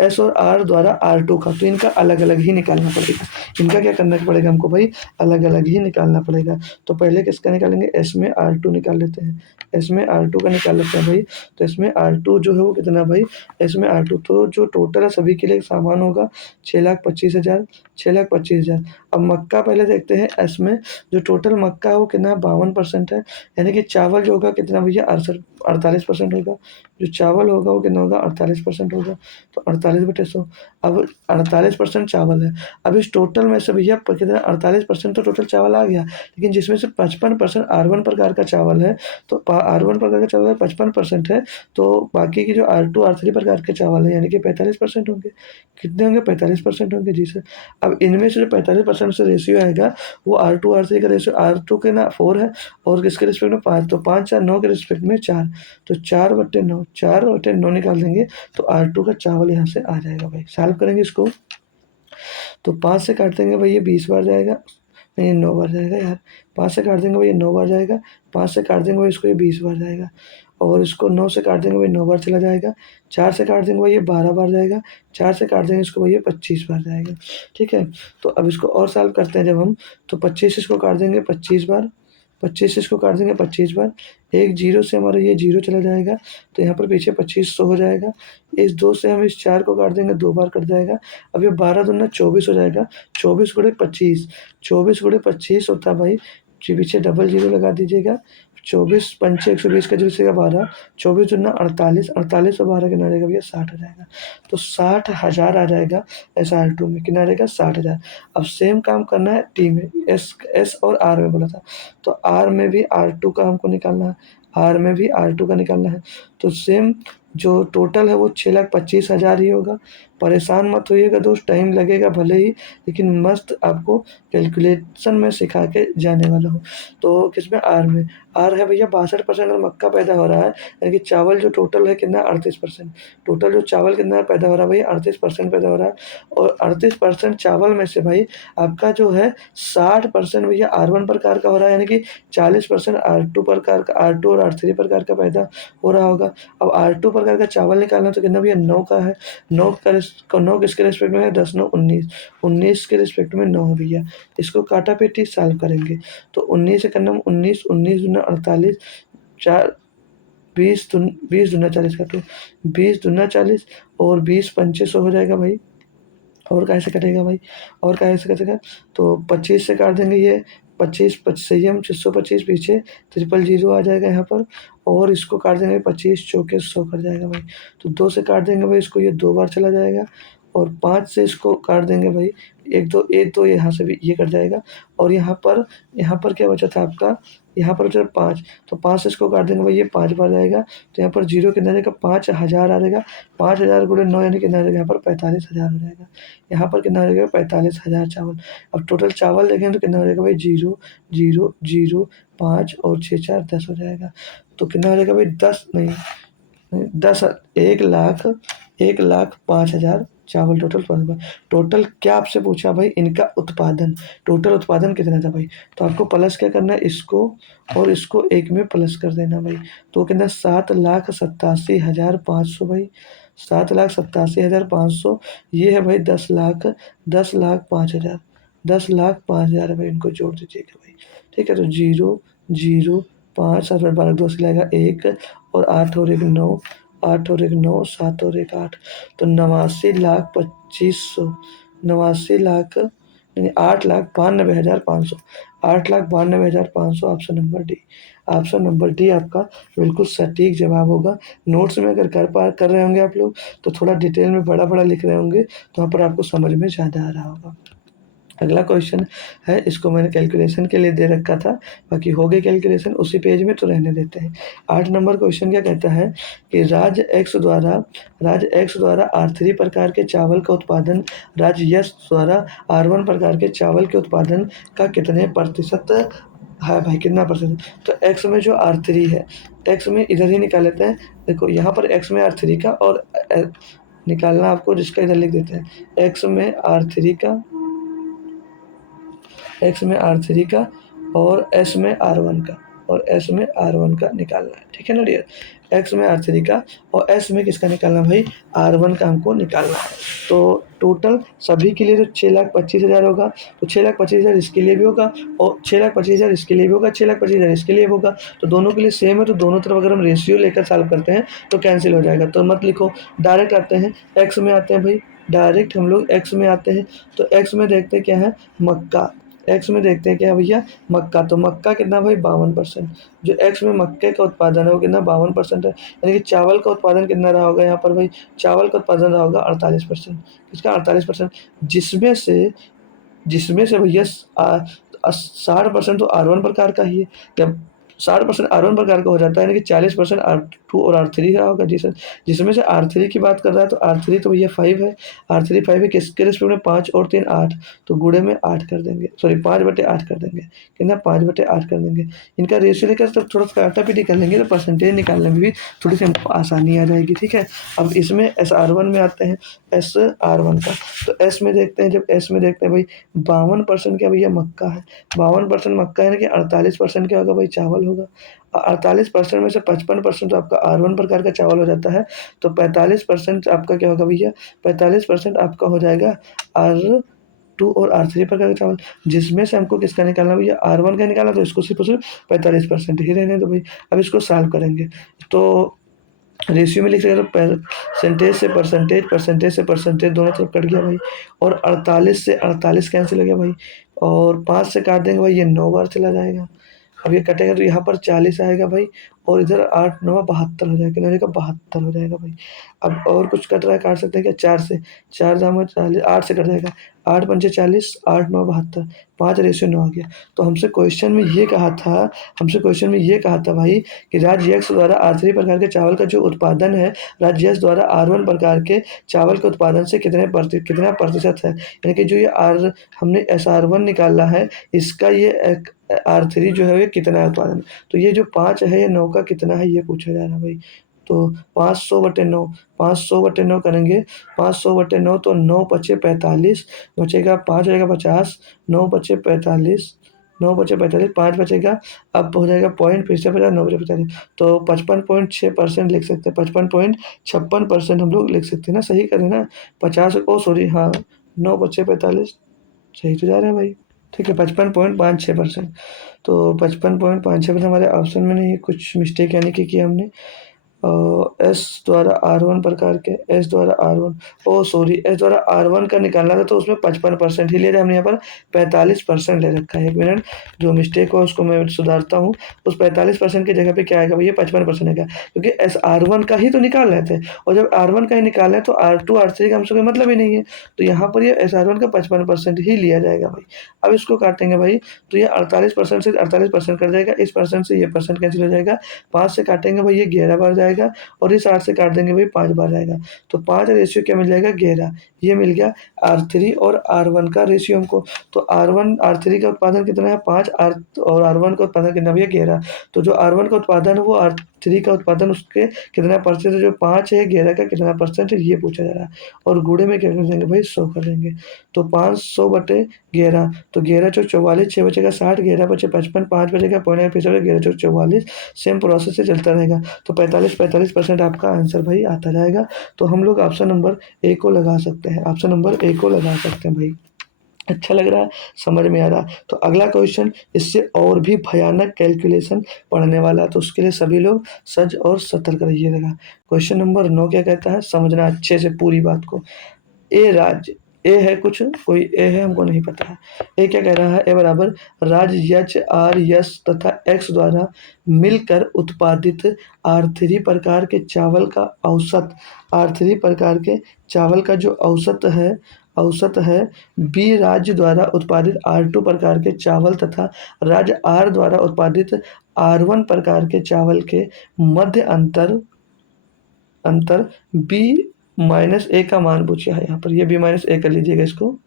एस और आर द्वारा R2 का, तो इनका अलग अलग ही निकालना पड़ेगा। इनका क्या करना पड़ेगा हमको भाई, अलग अलग ही निकालना पड़ेगा। तो पहले किसका निकालेंगे, एस में R2 निकाल लेते हैं, एस में R2 का निकाल लेते हैं भाई। तो इसमें R2 जो है वो कितना भाई, एस में R2 तो जो टोटल है सभी के लिए सामान होगा 6,25,000, 6,25,000। अब मक्का पहले देखते हैं, एस में जो टोटल मक्का है वो कितना 52% है, यानी कि चावल जो होगा कितना भैया 48% होगा, जो चावल होगा वो कितना होगा 48% होगा। तो 48/100, अब 48% चावल है। अब इस टोटल में से भैया कितना 48% तो टोटल चावल आ गया, लेकिन जिसमें से 55% R1 प्रकार का चावल है, तो R1 प्रकार का चावल 55% है, तो बाकी की जो R2 R3 प्रकार के चावल है यानी कि 45% होंगे। कितने होंगे, 45% होंगे जी सर। अब इनमें से जो 45% से रेशियो आएगा वो R2 R3 का रेशियो, R2 के ना 4 है और किसके रिस्पेक्ट में 5, तो 5 4 9 के रिस्पेक्ट में 4, तो 4/9, 4/9 निकाल देंगे तो R2 का चावल यहाँ से आ जाएगा भाई। सॉल्व करेंगे इसको, तो 5 से काट देंगे भाई ये 20 बार जाएगा, नहीं 9 बार जाएगा यार, 5 से काट देंगे भाई ये 9 बार जाएगा, 5 से काट देंगे भाई इसको ये 20 बार जाएगा, और इसको 9 से काट देंगे भाई 9 बार चला जाएगा, 4 से काट देंगे भाई ये 12 बार जाएगा, 4 से काट देंगे इसको भाई ये 25 बार जाएगा। ठीक है, तो अब इसको और सॉल्व करते हैं जब हम, तो 25 इसको काट देंगे 25 बार, 25 इसको काट देंगे 25 बार, एक जीरो से हमारा ये जीरो चला जाएगा, तो यहाँ पर पीछे 2500 हो जाएगा। इस 2 से हम इस 4 को काट देंगे, 2 बार कट जाएगा। अब ये 12 दूना 24 हो जाएगा, 24 गुणे 25, 24 गुणे 25 होता है भाई, जी पीछे डबल जीरो लगा दीजिएगा, 24 पंचे 120 का जीरो से 12, 24 दूना 48, 48 और 12 कितना रहेगा भैया 60 हो जाएगा। तो 60,000 आ जाएगा SR2 में, कितना रहेगा 60,000। अब सेम काम करना है टी में, एस और आर में बोला था, तो आर में भी R2 का हमको निकालना है, आर में भी R2 का निकालना है। तो सेम जो टोटल है वो 6,25,000 ही होगा। परेशान मत होइएगा दोस्त, टाइम लगेगा भले ही, लेकिन मस्त आपको कैलकुलेशन में सिखा के जाने वाला हूँ। तो किसमें आर में, आर है भैया 62% और मक्का पैदा हो रहा है, यानी कि चावल जो टोटल है कितना 38%, टोटल जो चावल कितना पैदा हो रहा है भाई 38% पैदा हो रहा है। और 38% चावल में से भाई आपका जो है 60% भैया R1 प्रकार का हो रहा है, यानी कि 40% R2 प्रकार का, R2 और R3 प्रकार का पैदा हो रहा होगा। अब R2 प्रकार का चावल निकालना तो कितना भैया 9 का है, 9 किसके रिस्पेक्ट में है, 10 9 19, 19 के रिस्पेक्ट में 9 भैया। इसको काटा पेटी सॉल्व करेंगे, तो 19 से करना 19, 19 दूना 48, 4 20 दूना 40 काटो, 20 दूना 40 और 20 पंचे 100 हो जाएगा भाई। और कैसे कटेगा भाई, और कैसे कटेगा, तो 25 से काट देंगे ये 25, संयम 625 पीछे ट्रिपल जीरो आ जाएगा यहाँ पर, और इसको काट देंगे 25 चौके 100 कट जाएगा भाई। तो 2 से काट देंगे भाई इसको, ये 2 बार चला जाएगा, और 5 से इसको काट देंगे भाई, एक दो यहाँ से भी ये कट जाएगा। और यहाँ पर क्या बचा था आपका, यहाँ पर बचा 5, तो 5 से इसको काट देंगे भाई, ये 5 बार जाएगा, तो यहाँ पर जीरो कितना जाएगा 5,000 आ जाएगा, 5,000 गुणे 9 यानी कितना आ जाएगा यहाँ पर 45,000 हो जाएगा। यहाँ पर कितना हो जाएगा 45,000 चावल। अब टोटल चावल देखें तो कितना हो जाएगा भाई 0 0 0 5 और 6 4 10 हो जाएगा। तो कितना हो जाएगा भाई 10 नहीं, 10 1,05,000 चावल टोटल होगा। टोटल क्या आपसे पूछा भाई, इनका उत्पादन, टोटल उत्पादन कितना था भाई, तो आपको प्लस क्या करना है, इसको और इसको एक में प्लस कर देना भाई। तो कितना 7,87,500 भाई, 7,87,500, ये है भाई 10,05,000, 10,05,000 है भाई, इनको जोड़ दीजिएगा भाई। ठीक है, तो 0 0 5 7 12 2 से लगेगा 1 और 8 और 1 9, 8 और 1 9 7 और 1 8, तो 89,25,000, 89 लाख यानी 8,92,500, 8,92,500 option number D. Option number D आपका बिल्कुल सटीक जवाब होगा। नोट्स में अगर कर रहे होंगे आप लोग, तो थोड़ा डिटेल में बड़ा बड़ा लिख रहे होंगे, तो वहाँ पर आपको समझ में ज़्यादा आ रहा होगा। अगला क्वेश्चन है, इसको मैंने कैलकुलेशन के लिए दे रखा था, बाकी हो गई कैलकुलेशन उसी पेज में, तो रहने देते हैं। 8 नंबर क्वेश्चन क्या कहता है कि राज्य एक्स द्वारा R3 प्रकार के चावल का उत्पादन राज्य यस द्वारा R1 प्रकार के चावल के उत्पादन का कितने प्रतिशत है भाई, कितना परसेंट। तो एक्स में जो R3 है, एक्स में इधर ही निकाल लेते हैं, देखो यहाँ पर एक्स में R3 का और निकालना आपको, जिसका इधर लिख देते हैं, एक्स में R3 का, एक्स में R3 का और एस में R1 का, और एस में R1 का निकालना है। ठीक है ना डियर, एक्स में R3 का और एस में किसका निकालना भाई, R1 का हमको निकालना है। तो टोटल सभी के लिए तो 6,25,000 होगा, तो 6,25,000 इसके लिए भी होगा और 6,25,000 इसके लिए भी होगा, 6,25,000 इसके लिए होगा। तो दोनों के लिए सेम है, तो दोनों तरफ अगर हम रेशियो लेकर सॉल्व करते हैं तो कैंसिल हो जाएगा। तो मत लिखो, डायरेक्ट आते हैं एक्स में, आते हैं भाई डायरेक्ट हम लोग एक्स में आते हैं। तो एक्स में देखते हैं क्या है, मक्का, एक्स में देखते हैं क्या भैया, मक्का। तो मक्का कितना भाई 52%, जो एक्स में मक्के का उत्पादन है वो कितना 52% है, यानी कि चावल का उत्पादन कितना रहा होगा यहाँ पर भाई, चावल का उत्पादन रहा होगा 48%, किसका 48%, जिसमें से भैया 60% तो R1 प्रकार का ही है। जब 60% R1 प्रकार का हो जाता है, यानी कि 40% R2 और R3 रहा होगा, जिसमें से R3 की बात कर रहा है, तो R3 तो भैया 5 है, R3 5 है, किसके रिस्पेक्ट में 5 और 3 8, तो गुणे में 8 कर देंगे, सॉरी 5/8 कर देंगे, कितना 5/8 कर देंगे। इनका रेशियो लेकर तब थोड़ा काटा पीटी कर लेंगे, तो परसेंटेज निकालने में भी थोड़ी सी हमको आसानी आ जाएगी। ठीक है, अब इसमें SR1 में आते हैं, SR1 का, तो एस में देखते हैं, जब एस में देखते हैं भाई 52% क्या भैया मक्का है, 52% मक्का है, यानी कि 48% क्या होगा भाई चावल होगा। 48% में से 55% तो आपका R1 प्रकार का चावल हो जाता है, तो 45% आपका क्या होगा भैया, 45% आपका हो जाएगा R2 और R3 प्रकार का चावल, जिसमें से हमको किसका निकालना भैया, R1 का निकालना, तो इसको सिर्फ और सिर्फ 45% ही रहने दो भाई। अब इसको सॉल्व करेंगे तो रेशियो में लिख सकते हो, परसेंटेज से परसेंटेज, परसेंटेज से परसेंटेज दोनों तरफ कट गया भाई, और 48 से 48 कैंसिल हो गया भाई, और 5 से काट देंगे भाई, ये 9 बार चला जाएगा। अब ये कटेगा तो यहाँ पर 40 आएगा भाई, और इधर 8 9 72 हो जाएगा, कितना हो जाएगा, 72 हो जाएगा भाई। अब और कुछ कट रहा है, काट सकते हैं क्या, 4 से, 4 दाम 40, 8 से कट जाएगा, 8 पंचे 40, 8 9 72, 5:9 आ गया। तो हमसे क्वेश्चन में ये कहा था भाई कि राज्य एक्स द्वारा R3 प्रकार के चावल का जो उत्पादन है, राज्य एक्स द्वारा R1 प्रकार के चावल के उत्पादन से कितना प्रतिशत है, यानी कि जो ये आर हमने SR1 निकाला है, इसका ये R3 जो है ये कितना है उत्पादन। तो ये जो 5 है ये 9 का कितना है ये पूछा जा रहा है भाई। तो 500/9, 500/9 करेंगे, 500/9 तो 9 पचे 45, बचेगा 5 हो जाएगा 50, 9 पचे 45, 9 बचे 45, 5 बचेगा, अब हो जाएगा पॉइंट, फिर से 50, 9 बचे 45, तो 55.6% लिख सकते हैं, 55.56% हम लोग लिख सकते हैं ना, सही करें ना, 50 ओ सॉरी हाँ, 9 बचे 45 सही तो जा रहा है भाई, ठीक है, 55.56%। तो 55.56% हमारे ऑप्शन में नहीं है, कुछ मिस्टेक यानी कि किया हमने। एस द्वारा R1 प्रकार के, एस द्वारा R1, ओ सॉरी, एस द्वारा R1 का निकालना था, तो उसमें 55% ही ले रहे, हमने यहाँ पर 45% ले रखा है। एक मिनट, जो मिस्टेक हो उसको मैं सुधारता हूँ। उस 45% की जगह पे क्या आएगा भैया, 55% आएगा, क्योंकि एस R1 का ही तो निकाल रहे थे, और जब R1 का ही निकाल रहे हैं तो R2 R3 का हमसे कोई मतलब ही नहीं है, तो यहाँ पर ये SR1 का 55% ही लिया जाएगा भाई। अब इसको काटेंगे भाई, तो ये 48% से 48% कट जाएगा, इस परसेंट से ये परसेंट कैंसिल हो जाएगा, 5 से काटेंगे भाई, ये 11 बार जाएगा, और इस 8 से काट देंगे भाई, 5 बार जाएगा, तो 5 रेशियो क्या मिल जाएगा, 11। ये मिल गया R3 और R1 का रेशियो हमको। तो R1 R3 का उत्पादन कितना है, 5, और R1 का उत्पादन कितना भैया, 11। तो जो R1 का उत्पादन है वो R3 का उत्पादन उसके कितना परसेंट है, जो 5 है 11 का कितना परसेंट है ये पूछा जा रहा है, और गुणे में क्या कर देंगे भाई, 100 कर देंगे। तो 500/11, तो 11 चौक 44, 6 बचेगा 60, 11 बचे 55, 5 बचेगा पॉइंट, फिर 11 चौक 44, सेम प्रोसेस से चलता रहेगा। तो 45% आपका आंसर भाई आता जाएगा। तो हम लोग ऑप्शन नंबर ए को लगा सकते हैं, ऑप्शन नंबर ए को लगा सकते हैं भाई। अच्छा लग रहा है, समझ में आ रहा है। तो अगला क्वेश्चन इससे और भी भयानक कैलकुलेशन पढ़ने वाला है, तो उसके लिए सभी लोग सज और सतर्क रहिएगा। क्वेश्चन नंबर 9 क्या कहता है, समझना अच्छे से पूरी बात को। ए राज्य, ए है कुछ, कोई ए है हमको नहीं पता है। ए क्या कह रहा है, ए बराबर राज्य एच आर यस तथा एक्स द्वारा मिलकर उत्पादित R3 प्रकार के चावल का औसत, R3 प्रकार के चावल का जो औसत है बी राज्य द्वारा उत्पादित R2 प्रकार के चावल तथा राज्य आर द्वारा उत्पादित R1 प्रकार के चावल के मध्य अंतर B-A का मान पूछा है यहाँ पर, ये B-A कर लीजिएगा इसको।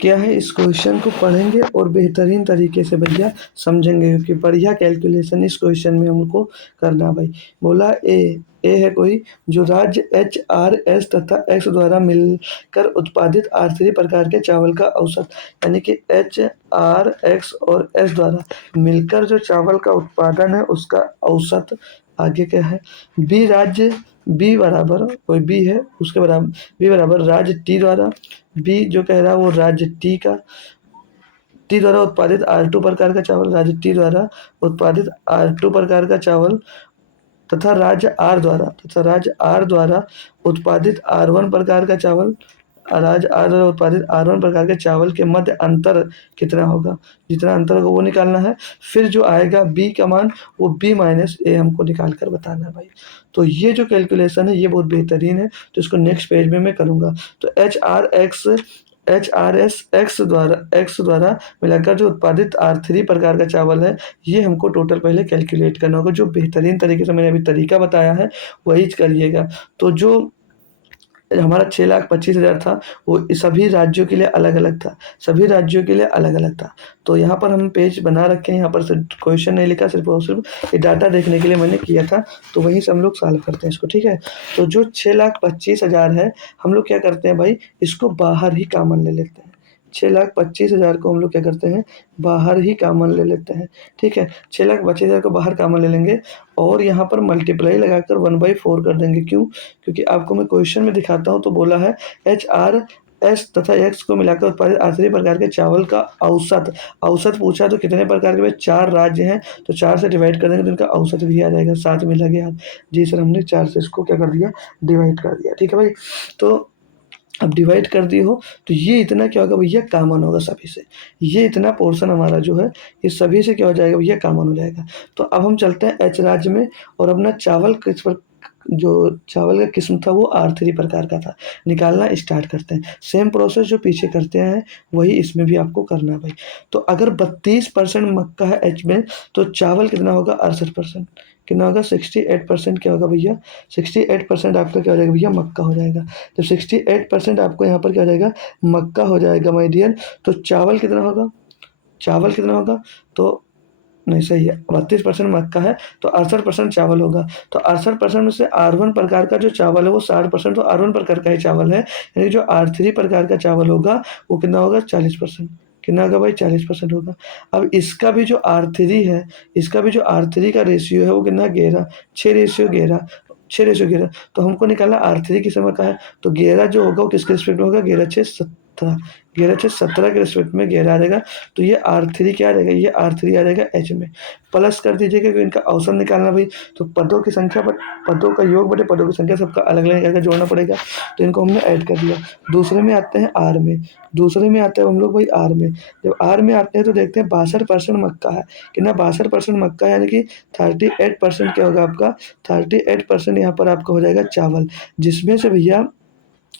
क्या है, इस क्वेश्चन को पढ़ेंगे और बेहतरीन तरीके से भैया समझेंगे, क्योंकि बढ़िया कैलकुलेशन इस क्वेश्चन में हमको करना भाई। बोला ए है कोई जो राज्य एच आर एस तथा एक्स द्वारा मिलकर उत्पादित R3 प्रकार के चावल का औसत, यानी कि एच आर एक्स और एस द्वारा मिलकर जो चावल का उत्पादन है उसका औसत। आगे क्या है, बी राज्य, बी बराबर कोई बी है उसके बराबर, बी बराबर राज्य टी द्वारा, बी जो कह रहा है वो राज्य टी द्वारा उत्पादित R2 प्रकार का चावल, राज्य टी द्वारा उत्पादित R2 प्रकार का चावल तथा राज्य आर द्वारा उत्पादित R1 प्रकार का चावल, राज्य आर द्वारा उत्पादित R1 प्रकार के चावल के मध्य अंतर कितना होगा, जितना अंतर होगा वो निकालना है। फिर जो आएगा बी का मान वो B-A हमको निकाल कर बताना है भाई। तो ये जो कैलकुलेशन है ये बहुत बेहतरीन है, तो इसको नेक्स्ट पेज में मैं करूँगा। तो एक्स द्वारा मिलाकर जो उत्पादित R3 प्रकार का चावल है ये हमको टोटल पहले कैलकुलेट करना होगा। जो बेहतरीन तरीके से मैंने अभी तरीका बताया है वही करिएगा। तो जो हमारा 6,25,000 था वो सभी राज्यों के लिए अलग अलग था, सभी राज्यों के लिए अलग अलग था। तो यहाँ पर हम पेज बना रखे हैं, यहाँ पर सिर्फ क्वेश्चन नहीं लिखा, सिर्फ और सिर्फ ये डाटा देखने के लिए मैंने किया था, तो वहीं से हम लोग सॉल्व करते हैं इसको, ठीक है। तो जो 6,25,000 है हम लोग क्या करते हैं भाई, इसको बाहर ही कॉमन ले लेते हैं, 6,25,000 को हम लोग क्या करते हैं, बाहर ही कॉमन ले लेते हैं, ठीक है। 6,25,000 को बाहर कॉमन ले लेंगे और यहाँ पर मल्टीप्लाई लगाकर 1/4 कर देंगे। क्यों? क्योंकि आपको मैं क्वेश्चन में दिखाता हूँ तो बोला है HR, एस तथा एक्स को मिलाकर उत्पादित आखिरी प्रकार के चावल का औसत। औसत पूछा तो कितने प्रकार के भाई, 4 राज्य हैं, तो 4 से डिवाइड कर देंगे तो इनका औसत भी आ जाएगा, साथ में लगे हाथ। जी सर, हमने 4 से इसको क्या कर दिया, डिवाइड कर दिया, ठीक है भाई। तो अब डिवाइड कर दिए हो तो ये इतना क्या होगा भैया, कॉमन होगा सभी से। ये इतना पोर्शन हमारा जो है ये सभी से क्या हो जाएगा भैया, कॉमन हो जाएगा। तो अब हम चलते हैं एच राज्य में और अपना चावल किस पर, जो चावल का किस्म था वो R3 प्रकार का था, निकालना स्टार्ट करते हैं। सेम प्रोसेस जो पीछे करते हैं वही इसमें भी आपको करना है भाई। तो अगर 32% मक्का है एच में तो चावल कितना होगा, 68%। कितना होगा, 68% क्या होगा भैया, 68% आपका क्या हो जाएगा भैया, मक्का हो जाएगा। जब 68% आपको यहाँ पर क्या हो जाएगा, मक्का हो जाएगा माय डियर, तो चावल कितना होगा, चावल कितना होगा, तो नहीं सही है, 32% मक्का है तो 68% चावल होगा। तो 68% में से R1 प्रकार का जो चावल है वो 60%, तो R1 प्रकार का ही चावल है, यानी जो R3 प्रकार का चावल होगा वो कितना होगा, 40%। कितना होगा भाई, 40% होगा। अब इसका भी जो R3 है, इसका भी जो R3 का रेशियो है वो कितना, 11, 6:11, 6:11। तो हमको निकालना R3 किस समय का है, तो 11 जो होगा वो किसके रिस्पेक्ट में होगा, 11/6 17, 11/6 17 के रिस्पेक्ट में 11 आ जाएगा। तो ये R3 क्या आ जाएगा, ये R3 आ जाएगा एच में। प्लस कर दीजिएगा क्योंकि इनका औसत निकालना भाई, तो पदों की संख्या बट पदों का योग बटे पदों की संख्या सबका अलग अलग करके जोड़ना पड़ेगा, तो इनको हमने ऐड कर दिया। दूसरे में आते हैं आर में, दूसरे में आते हैं हम लोग भाई आर में। जब आर में आते हैं तो देखते हैं 62% मक्का है, कितना 62% मक्का, यानी कि 38% क्या होगा आपका, 38% यहाँ पर आपका हो जाएगा चावल, जिसमें से भैया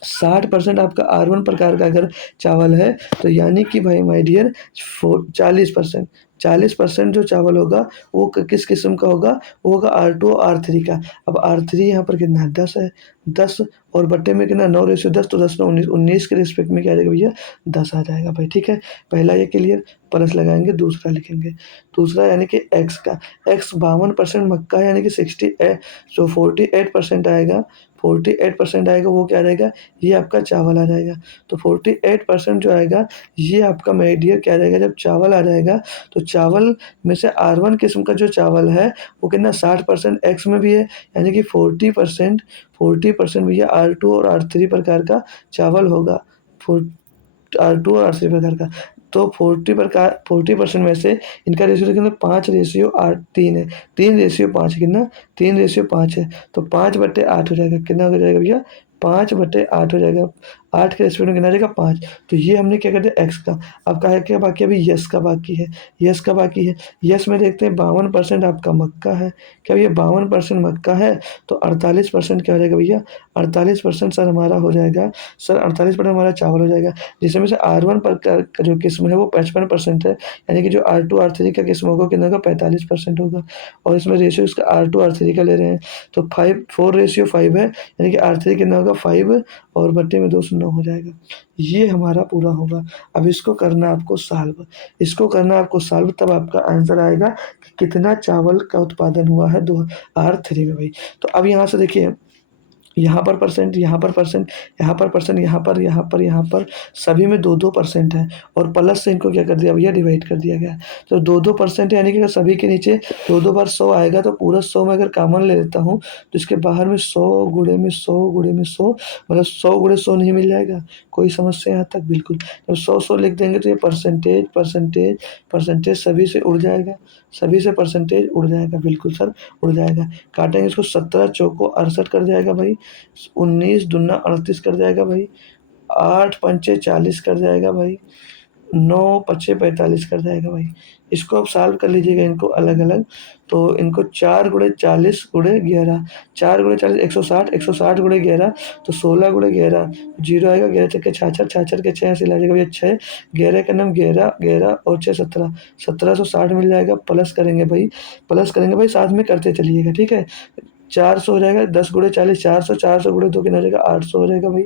60% आपका R1 प्रकार का अगर चावल है तो यानी कि भाई माय डियर 40%, 40% जो चावल होगा वो किस किस्म का होगा, वो होगा R2 और R3 का। अब R3 यहाँ पर कितना है, 10 है, 10 और बट्टे में कितना, 9:10, तो 10 9 19, 19 के रिस्पेक्ट में क्या आ जाएगा भैया, 10 आ जाएगा भाई, ठीक है। पहला ये क्लियर, प्लस लगाएंगे, दूसरा लिखेंगे। दूसरा यानी कि एक्स का, एक्स 52% मक्का है, यानी कि 68, सो 48% आएगा, 48% आएगा, वो क्या आ जाएगा, ये आपका चावल आ जाएगा। तो 48% जो आएगा ये आपका माय डियर क्या आ जाएगा, जब चावल आ जाएगा तो चावल में से R1 किस्म का जो चावल है वो कितना, 60% एक्स में भी है, यानी कि 40% भैया R2 और R3 प्रकार का चावल होगा, R2 और R3 प्रकार का। तो 40% में से इनका रेशियो कितना, 5:8 3 है, 3:5 कितना, 3:5 है, तो 5/8 हो जाएगा, कितना हो जाएगा भैया, 5/8 हो जाएगा। 8 के रेस्पेक्ट में कितना आ जाएगा, 5। तो ये हमने क्या कर दिया एक्स का। अब का है क्या बाकी, अभी यस का बाकी है, यस का बाकी है। यस में देखते हैं 52% आपका मक्का है, क्या भैया 52% मक्का है, तो 48% क्या हो जाएगा भैया, 48% सर हमारा हो जाएगा, सर 48% हमारा चावल हो जाएगा, जिसमें से R1 प्रकार का जो किस्म है वो 55% है, यानी कि जो R2 R3 का किस्म होगा कितना होगा, 45% होगा। और इसमें रेशियो इसका R2 R3 का ले रहे हैं तो 4:5 है, यानी कि R3 कितना होगा, 5 और बट्टे में 2 से 9 हो जाएगा। ये हमारा पूरा होगा। अब इसको करना आपको सॉल्व, इसको करना आपको सॉल्व, तब आपका आंसर आएगा कि कितना चावल का उत्पादन हुआ है दो R3 में भाई। तो अब यहाँ से देखिए, यहाँ पर परसेंट, यहाँ पर परसेंट, यहाँ पर परसेंट, यहाँ पर सभी में 2-2% है, और प्लस से इनको क्या कर दिया भैया, डिवाइड कर दिया गया। तो 2-2% यानी कि अगर सभी के नीचे 2-2 बार 100 आएगा तो पूरा 100 में अगर कॉमन ले लेता हूँ तो इसके बाहर में 100 गुणे में 100 गुणे में 100, मतलब 100 गुणे 100 नहीं मिल जाएगा। कोई समस्या यहाँ तक, बिल्कुल। जब 100 लिख देंगे तो ये परसेंटेज परसेंटेज परसेंटेज सभी से उड़ जाएगा, सभी से परसेंटेज उड़ जाएगा, बिल्कुल सर उड़ जाएगा। काटेंगे इसको, 17 चौको 68 कर जाएगा भाई, 19 दूना 38 कर जाएगा भाई, 8 पंचे 40 कर जाएगा भाई, 9 पचे 45 कर जाएगा भाई। इसको आप सॉल्व कर लीजिएगा इनको अलग अलग, तो इनको 4 गुणे 40 गुणे 11, 4 गुणे 40 160, 160 गुणे 11 तो 16 गुणे 11 जीरो आएगा, 11 छक्के 66, 66 के 6 ऐसे ला जाएगा भैया 6, 11 का नाम 11, 11 और 6 17, 1760 मिल जाएगा। प्लस करेंगे भाई, प्लस करेंगे भाई, साथ में करते चलिएगा, ठीक है। 400 हो जाएगा, 10 गुणे 40 400, 400 गुणे 2 कितना हो जाएगा, 800 हो जाएगा भाई,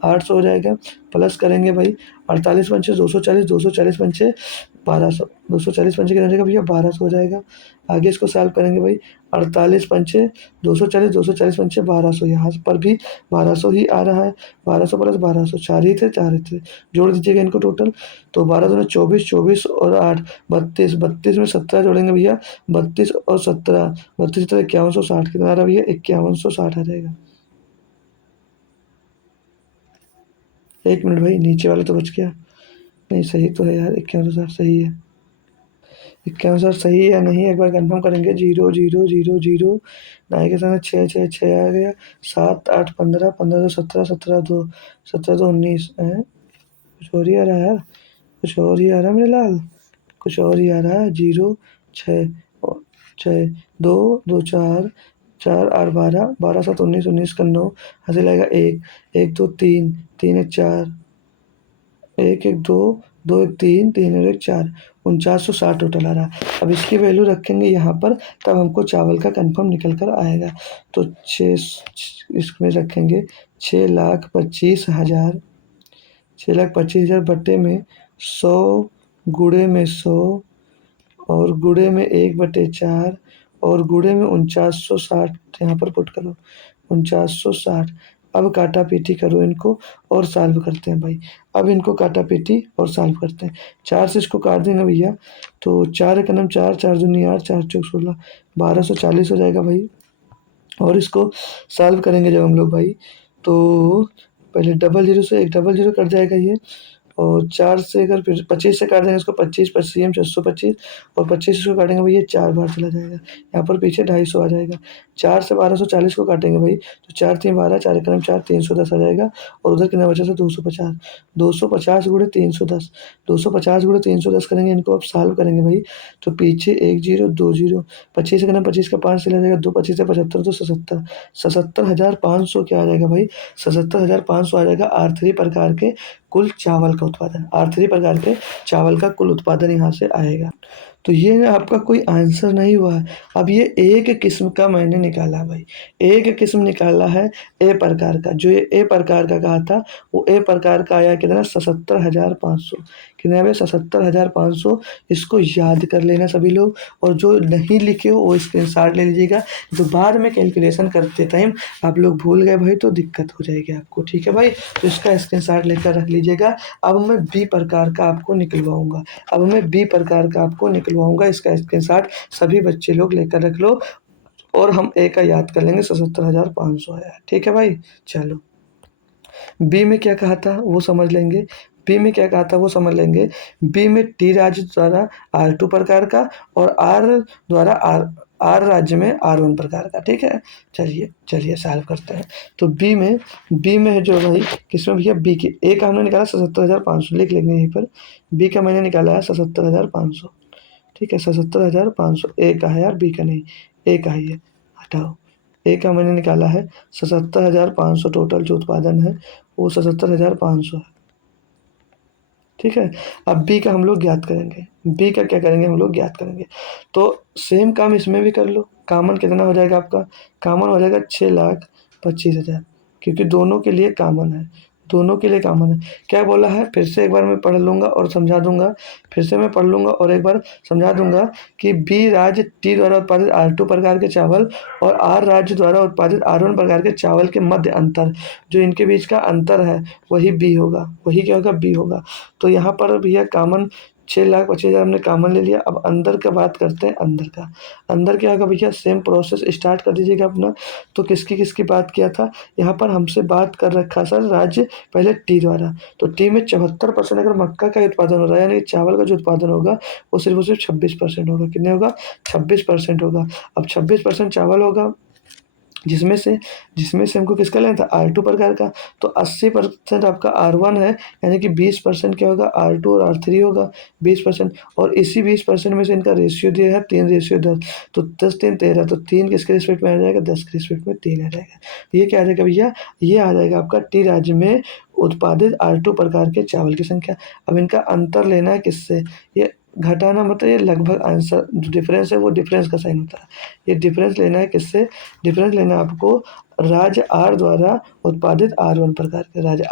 800 हो जाएगा। प्लस करेंगे भाई 48 पंचे 240, 240 पंचे 1200, 240 पंचे कितना हो जाएगा भैया 1200 हो जाएगा। आगे इसको सॉल्व करेंगे भाई 48 पंचे 240, 240 पंचे 1200, यहाँ पर भी 1200 ही आ रहा है। 1200 प्लस 1200, चार ही थे, जोड़ दीजिएगा इनको टोटल। तो 12 में 24, 24 और 8 32, 32 में 17 जोड़ेंगे भैया, 32 और 17, 32 तो 5160, कितना आ रहा है भैया 5160 आ जाएगा। 1 मिनट भाई, नीचे वाला तो बच गया, नहीं सही तो है यार, 5160 सही है। 5160 सही है या नहीं एक बार कंफर्म करेंगे। 0 0 0 0, नाई के सामने 6 6 6 आ गया, 7 8 15, 15 2 17, 17 2 17 2 19 है। कुछ और ही आ रहा है यार, कुछ और ही आ रहा है मेरे लाल, कुछ और ही आ रहा है। 0 6 6 2 2 4 4 8 12, 12 7 19, 19 का 9, हंसी लगेगा 1 1 2 3 3 1 4, 1 1 2 2 1 3 3 और 1 4, 4960 टोटल आ रहा है। अब इसकी वैल्यू रखेंगे यहाँ पर, तब हमको चावल का कंफर्म निकल कर आएगा। तो 6 इसमें रखेंगे 6,25,000, 6,25,000 बटे में 100 गुणे में 100 और गुणे में 1/4 और गुणे में 4960, यहाँ पर पुट करो 4960। अब काटा पीटी करो इनको और सॉल्व करते हैं भाई। अब इनको काटा पीटी और सॉल्व करते हैं। 4 से इसको काट देंगे भैया, तो 4 एक नम 4, 4 दूनी 8, 4 चौक 16, 1240 हो जाएगा भाई। और इसको सॉल्व करेंगे जब हम लोग भाई, तो पहले डबल जीरो से एक डबल जीरो कट जाएगा ये, और 4 से अगर फिर 25 से काट देंगे इसको, 25 25 625, और 25 इसको काटेंगे भाई, ये 4 बार चला जाएगा, यहाँ पर पीछे 250 आ जाएगा। 4 से 1240 को काटेंगे भाई, तो 4 3 12, 4 एक 4, 310 आ जाएगा। और उधर कितना बचा था 250, 250 गुणे 310, 250 गुणे 310 करेंगे इनको, अब सॉल्व करेंगे भाई। तो पीछे 1 0 2 0, 25 का 25 का 5 चला जाएगा, 2 25 से 75, तो 77, 77,500 क्या आ जाएगा भाई, 77,500 आ जाएगा। R3 प्रकार के कुल चावल का उत्पादन, R3 प्रकार के चावल का कुल उत्पादन यहाँ से आएगा। तो ये आपका कोई आंसर नहीं हुआ है। अब ये एक किस्म का मैंने निकाला भाई, एक किस्म निकाला है ए प्रकार का। जो ये ए प्रकार का कहा था, वो ए प्रकार का आया कितना 77,500, कितना है 77,500। इसको याद कर लेना सभी लोग, और जो नहीं लिखे हो वो स्क्रीनशॉट ले लीजिएगा, तो बाद में कैलकुलेशन करते टाइम आप लोग भूल गए भाई तो दिक्कत हो जाएगी आपको, ठीक है भाई। तो इसका स्क्रीनशॉट लेकर रख लीजिएगा। अब मैं बी प्रकार का आपको निकलवाऊंगा, अब मैं बी प्रकार का आपको निकलवाऊंगा, इसका स्क्रीनशॉट सभी बच्चे लोग लेकर रख लो, और हम ए का याद कर लेंगे 77,500 आया, ठीक है भाई। चलो बी में क्या कहा था वो समझ लेंगे, बी में क्या कहा था वो समझ लेंगे। बी में टी राज्य द्वारा R2 प्रकार का, और आर द्वारा आर राज्य में R1 प्रकार का, ठीक है। चलिए चलिए सॉल्व करते हैं। तो बी में है जो भाई, किसमें भैया बी की ए का हमने निकाला 77,500, लिख लेंगे यहीं पर। बी का मैंने निकाला है 77,500, ठीक है। 77,500 ए का है यार, बी का नहीं, ए का ही है, हटाओ। ए का मैंने निकाला है 77,500, टोटल जो उत्पादन है वो 77,500 है, ठीक है। अब बी का हम लोग ज्ञात करेंगे, बी का क्या करेंगे हम लोग ज्ञात करेंगे। तो सेम काम इसमें भी कर लो। कामन कितना हो जाएगा आपका, कामन हो जाएगा 6,25,000, क्योंकि दोनों के लिए कामन है, दोनों के लिए कामन है। क्या बोला है फिर से एक बार मैं पढ़ लूँगा और समझा दूंगा, फिर से मैं पढ़ लूँगा और एक बार समझा दूंगा कि बी राज्य टी द्वारा उत्पादित R2 प्रकार के चावल और आर राज्य द्वारा उत्पादित R1 प्रकार के चावल के मध्य अंतर, जो इनके बीच का अंतर है वही बी होगा, वही क्या होगा बी होगा। तो यहाँ पर भैया कामन 6,25,000 हमने कामन ले लिया। अब अंदर का बात करते हैं, अंदर का, अंदर क्या होगा भैया, सेम प्रोसेस स्टार्ट कर दीजिएगा अपना। तो किसकी किसकी बात किया था, यहाँ पर हमसे बात कर रखा सर राज्य पहले टी द्वारा। तो टी में 74% अगर मक्का का उत्पादन हो रहा है, यानी चावल का जो उत्पादन होगा वो सिर्फ 26% होगा। कितने होगा 26% होगा। अब 26% चावल होगा, जिसमें से हमको किसका लेना था R2 प्रकार का। तो 80% आपका R1 है, यानी कि 20% क्या होगा R2 और R3 होगा 20%। और इसी 20% में से इनका रेशियो दिया है 3:10, तो 10 3 13, तो 3 किसके रिस्पेक्ट में आ जाएगा 10 के रिस्पेक्ट में 3 आ जाएगा। ये क्या आ जाएगा भैया, ये आ जाएगा आपका टी राज्य में उत्पादित R2 प्रकार के चावल की संख्या। अब इनका अंतर लेना है किससे, ये घटाना मतलब ये लगभग आंसर जो डिफरेंस है वो डिफरेंस का साइन होता है। ये डिफरेंस लेना है किससे, डिफरेंस लेना है आपको राज्य आर द्वारा उत्पादित R1 प्रकार के राज्य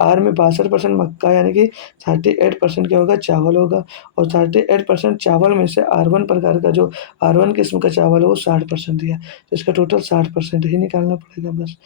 आर में 62% मक्का यानी कि 38% क्या होगा, चावल होगा। और 38% चावल में से R1 प्रकार का जो R1 किस्म का चावल है वो 60% दिया, तो इसका टोटल 60% ही निकालना पड़ेगा बस।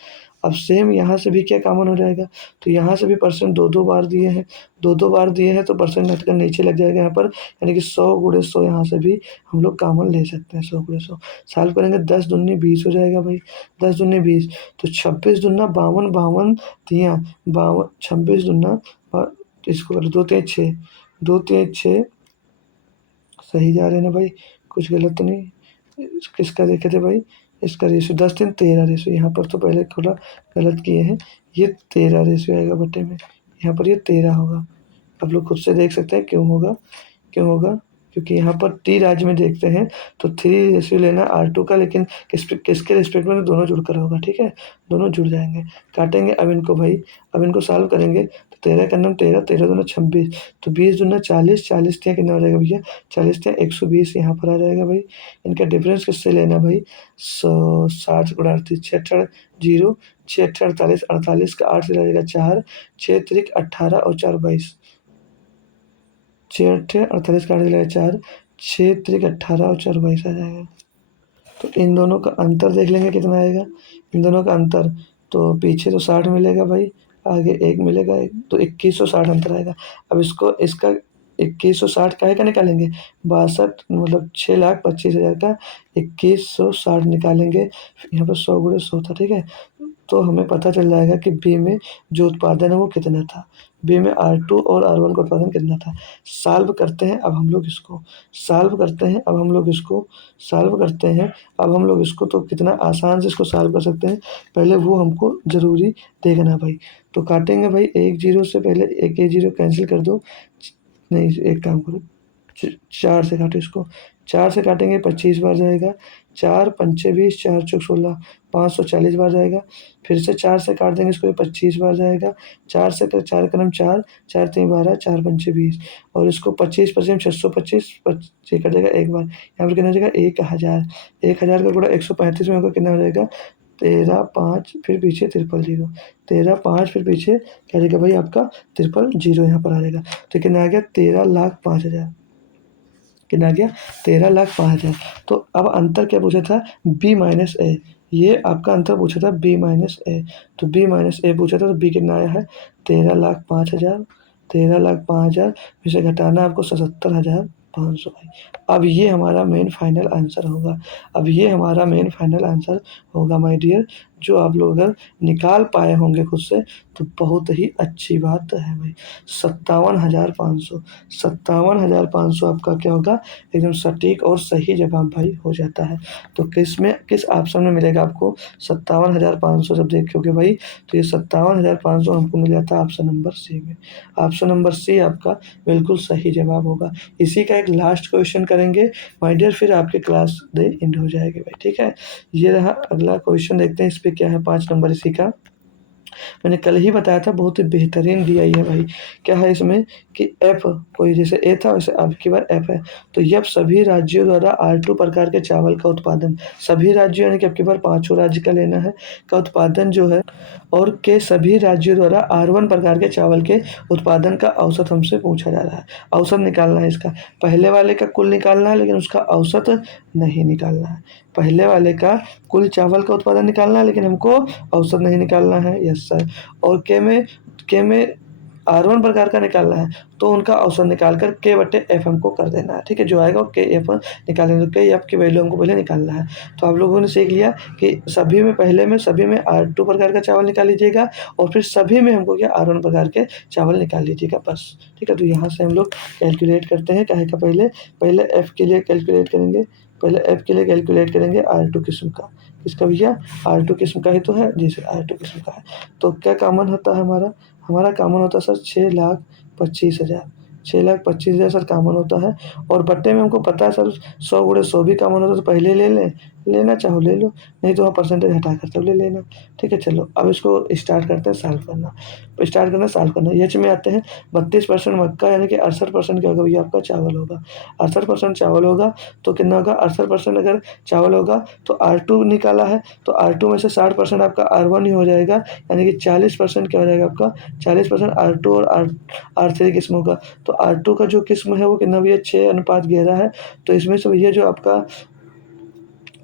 अब सेम यहाँ से भी क्या कॉमन हो जाएगा, तो यहाँ से भी परसेंट दो दो बार दिए हैं, दो दो बार दिए हैं तो परसेंट हटकर नीचे लग जाएगा यहाँ पर, यानी कि 100 × 100 यहाँ से भी हम लोग कॉमन ले सकते हैं। 100 × 100 सॉल्व करेंगे, 10 दूनी 20 हो जाएगा भाई, 10 दूनी 20, तो 26 दूना 52, 52 तियाँ 52, 26 दूना इसको करो 2 3 6, 2 3 6 सही जा रहे हैं ना भाई, कुछ गलत तो नहीं। किसका देखे थे भाई, इसका रेशियो 10 3 13 रेशियो, यहाँ पर तो पहले थोड़ा गलत किए हैं, ये 13 रेशियो आएगा बटे में, यहाँ पर ये 13 होगा। आप लोग खुद से देख सकते हैं क्यों होगा, क्यों होगा, क्योंकि यहाँ पर टी राज्य में देखते हैं तो 3 रेशियो लेना R2 का, लेकिन किसके रिस्पेक्ट में, तो दोनों जुड़कर होगा, ठीक है, दोनों जुड़ जाएंगे। काटेंगे अब इनको भाई, अब इनको सॉल्व करेंगे तो 13 का नाम 13, 13 दूना 26, तो 20 दूना 40, 40 क्या कितना हो जाएगा भैया, 40 क्या 120 यहाँ पर आ जाएगा भाई। इनका डिफरेंस किससे लेना भाई, 60 × 38, 6 0, 6 48, 48 का 8 से लगेगा 4, 6 3 18 और 4 22, 6 8 48 का 8 लगेगा 4, 6 3 18 और 4 22 आ जाएगा। तो इन दोनों का अंतर देख लेंगे कितना आएगा, इन दोनों का अंतर, तो पीछे तो 60 मिलेगा भाई, आगे 1 मिलेगा, तो 2160 अंतर आएगा। अब इसको इसका 2160 काहे का निकालेंगे, 62 मतलब 6,25,000 का 2160 निकालेंगे, यहाँ पर 100 × 100 था, ठीक है। तो हमें पता चल जाएगा कि बी में जो उत्पादन है वो कितना था, बी में R2 और R1 का उत्पादन कितना था। सॉल्व करते हैं अब हम लोग इसको, सॉल्व करते हैं अब हम लोग इसको, सॉल्व करते हैं अब हम लोग इसको, तो कितना आसान से इसको सॉल्व कर सकते हैं, पहले वो हमको ज़रूरी देखना भाई। तो काटेंगे भाई, 1 0 से पहले एक 0 कैंसिल कर दो, नहीं एक काम करो, 4 से काटो इसको, 4 से काटेंगे 25 बार जाएगा, 4 पंचे 20, 4 चौक 16, 540 बार जाएगा। फिर से 4 से काट देंगे इसको, 25 बार जाएगा, 4 से 4 का नाम 4, 4 3 12, 4 पंचे 20, और इसको 25 पच्चीस 625 ये कर देगा एक बार, यहाँ पर कितना हो जाएगा 1000, 1000 का गुणा 135 में होगा, कितना हो जाएगा 13 5 फिर पीछे 000, 13 5 फिर पीछे क्या रहेगा भाई आपका 000 यहाँ पर आ जाएगा। तो कितना आ गया 13,05,000, कितना आ गया 13,05,000। तो अब अंतर क्या पूछा था, B - A, ये आपका अंतर पूछा था B - A, तो B - A पूछा था, तो B कितना आया है 13,05,000, 13,05,000 में से घटाना आपको 77,500 भाई। अब ये हमारा मेन फाइनल आंसर होगा, अब ये हमारा मेन फाइनल आंसर होगा माय डियर, जो आप लोग अगर निकाल पाए होंगे खुद से तो बहुत ही अच्छी बात है भाई। 57,500, 57,500 आपका क्या होगा, एकदम सटीक और सही जवाब भाई हो जाता है। तो किस ऑप्शन में मिलेगा आपको 57,500, जब देखोगे भाई तो ये 57,500 हमको मिल जाता है ऑप्शन नंबर सी में। ऑप्शन नंबर सी आपका बिल्कुल सही जवाब होगा। इसी का एक लास्ट क्वेश्चन करेंगे माय डियर, फिर आपकी क्लास डे एंड हो जाएगी भाई, ठीक है। ये रहा अगला क्वेश्चन, देखते हैं इस पे क्या है, 5 नंबर इसी का। मैंने कल ही बताया था, बहुत ही बेहतरीन दिया ही है भाई। क्या है इसमें कि एफ, कोई जैसे ए था वैसे अब की बार एफ है, तो यह सभी राज्यों द्वारा R2 प्रकार के चावल का उत्पादन, सभी राज्यों यानी कि अब की बार 5 राज्य का लेना है, का उत्पादन जो है, और के सभी राज्यों द्वारा R1 प्रकार के चावल के उत्पादन का औसत हमसे पूछा जा रहा है। औसत निकालना है इसका, पहले वाले का कुल निकालना है लेकिन उसका औसत नहीं निकालना है। पहले वाले का कुल चावल का उत्पादन निकालना है लेकिन हमको औसत नहीं निकालना है, यस सर। और के में R1 प्रकार का निकालना है, तो उनका औसत निकाल कर K/F हमको कर देना है, ठीक है। जो आएगा वो KF निकालेंगे, तो KF की वैल्यू हमको पहले निकालना है। तो आप लोगों ने सीख लिया कि सभी में R2 प्रकार का चावल निकाल लीजिएगा, और फिर सभी में हमको क्या R1 प्रकार के चावल निकाल लीजिएगा बस, ठीक है। तो यहाँ से हम लोग कैलकुलेट करते हैं, काहे का पहले F के लिए कैलकुलेट करेंगे, पहले F के लिए कैलकुलेट करेंगे R2 किस्म का, किसका भैया R2 किस्म का ही तो है जी सर, R2 किस्म का है। तो क्या कॉमन होता है हमारा कॉमन होता है सर 6,25,000, 6,25,000 सर कॉमन होता है। और बट्टे में हमको पता है सर 100 × 100 भी कॉमन होता है, तो पहले ले लें, लेना चाहो ले लो, नहीं तो वहाँ परसेंटेज हटा कर तब ले लेना। ठीक है, चलो अब इसको स्टार्ट करते हैं सॉल्व करना। सॉल्व करना। एच में आते हैं 32% मक्का यानी कि 68% क्या होगा भैया आपका चावल होगा। 68% चावल होगा तो कितना होगा, 68% अगर चावल होगा तो R2 निकाला है, तो R2 में से 60% आपका R1 ही हो जाएगा, यानी कि 40% क्या हो जाएगा आपका, 40% R2 और R3 किस्म होगा। तो R2 का जो किस्म है वो कितना भैया 6:11 है। तो इसमें से भैया जो आपका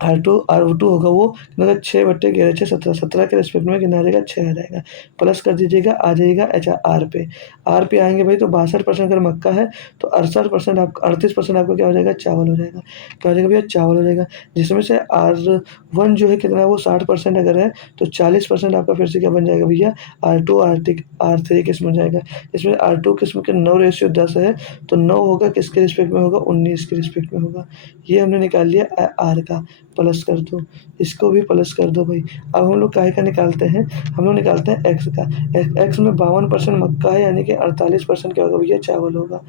R2 होगा वो मतलब 6/11 6 17 17 के रिस्पेक्ट में कितना आ जाएगा, 6 आ जाएगा। प्लस कर दीजिएगा, आ जाएगा अच्छा आर पे आएंगे भाई तो 62% अगर मक्का है तो 68% आपका 38% आपका क्या हो जाएगा, चावल हो जाएगा। क्या हो जाएगा भैया, चावल हो जाएगा। जिसमें से R1 जो है कितना, वो 60% अगर है तो 40% आपका फिर से क्या बन जाएगा भैया, R2 R3 किस्म हो जाएगा। इसमें R2 किस्म के 9:10 है, तो 9 होगा किसके रिस्पेक्ट में होगा, 19 के रिस्पेक्ट में होगा। ये हमने निकाल लिया आर का। प्लस कर दो, इसको भी प्लस कर दो भाई। अब हम लोग काहे का निकालते हैं, हम लोग निकालते हैं एक्स का। एक्स में 52% मक्का है, यानी कि 48% क्या होगा भैया, चावल होगा।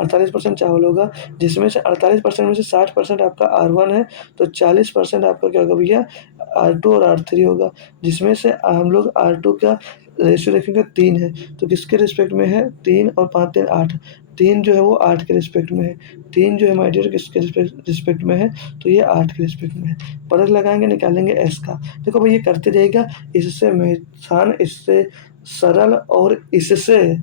48% चावल होगा, जिसमें से 48% में से 60% आपका R1 है, तो 40% आपका क्या होगा भैया, R2 और R3 होगा। जिसमें से हम लोग R2 का रेशियो देखेंगे 3 है, तो किसके रिस्पेक्ट में है, 3 और 5 3 8, 3 जो है वो 8 के रिस्पेक्ट में है। 3 जो है माय डियर किसके रिस्पेक्ट में है, तो ये 8 के रिस्पेक्ट में है। परत लगाएंगे, निकालेंगे एस का। देखो भाई ये करते जाइएगा, इससे आसान, इससे सरल और इससे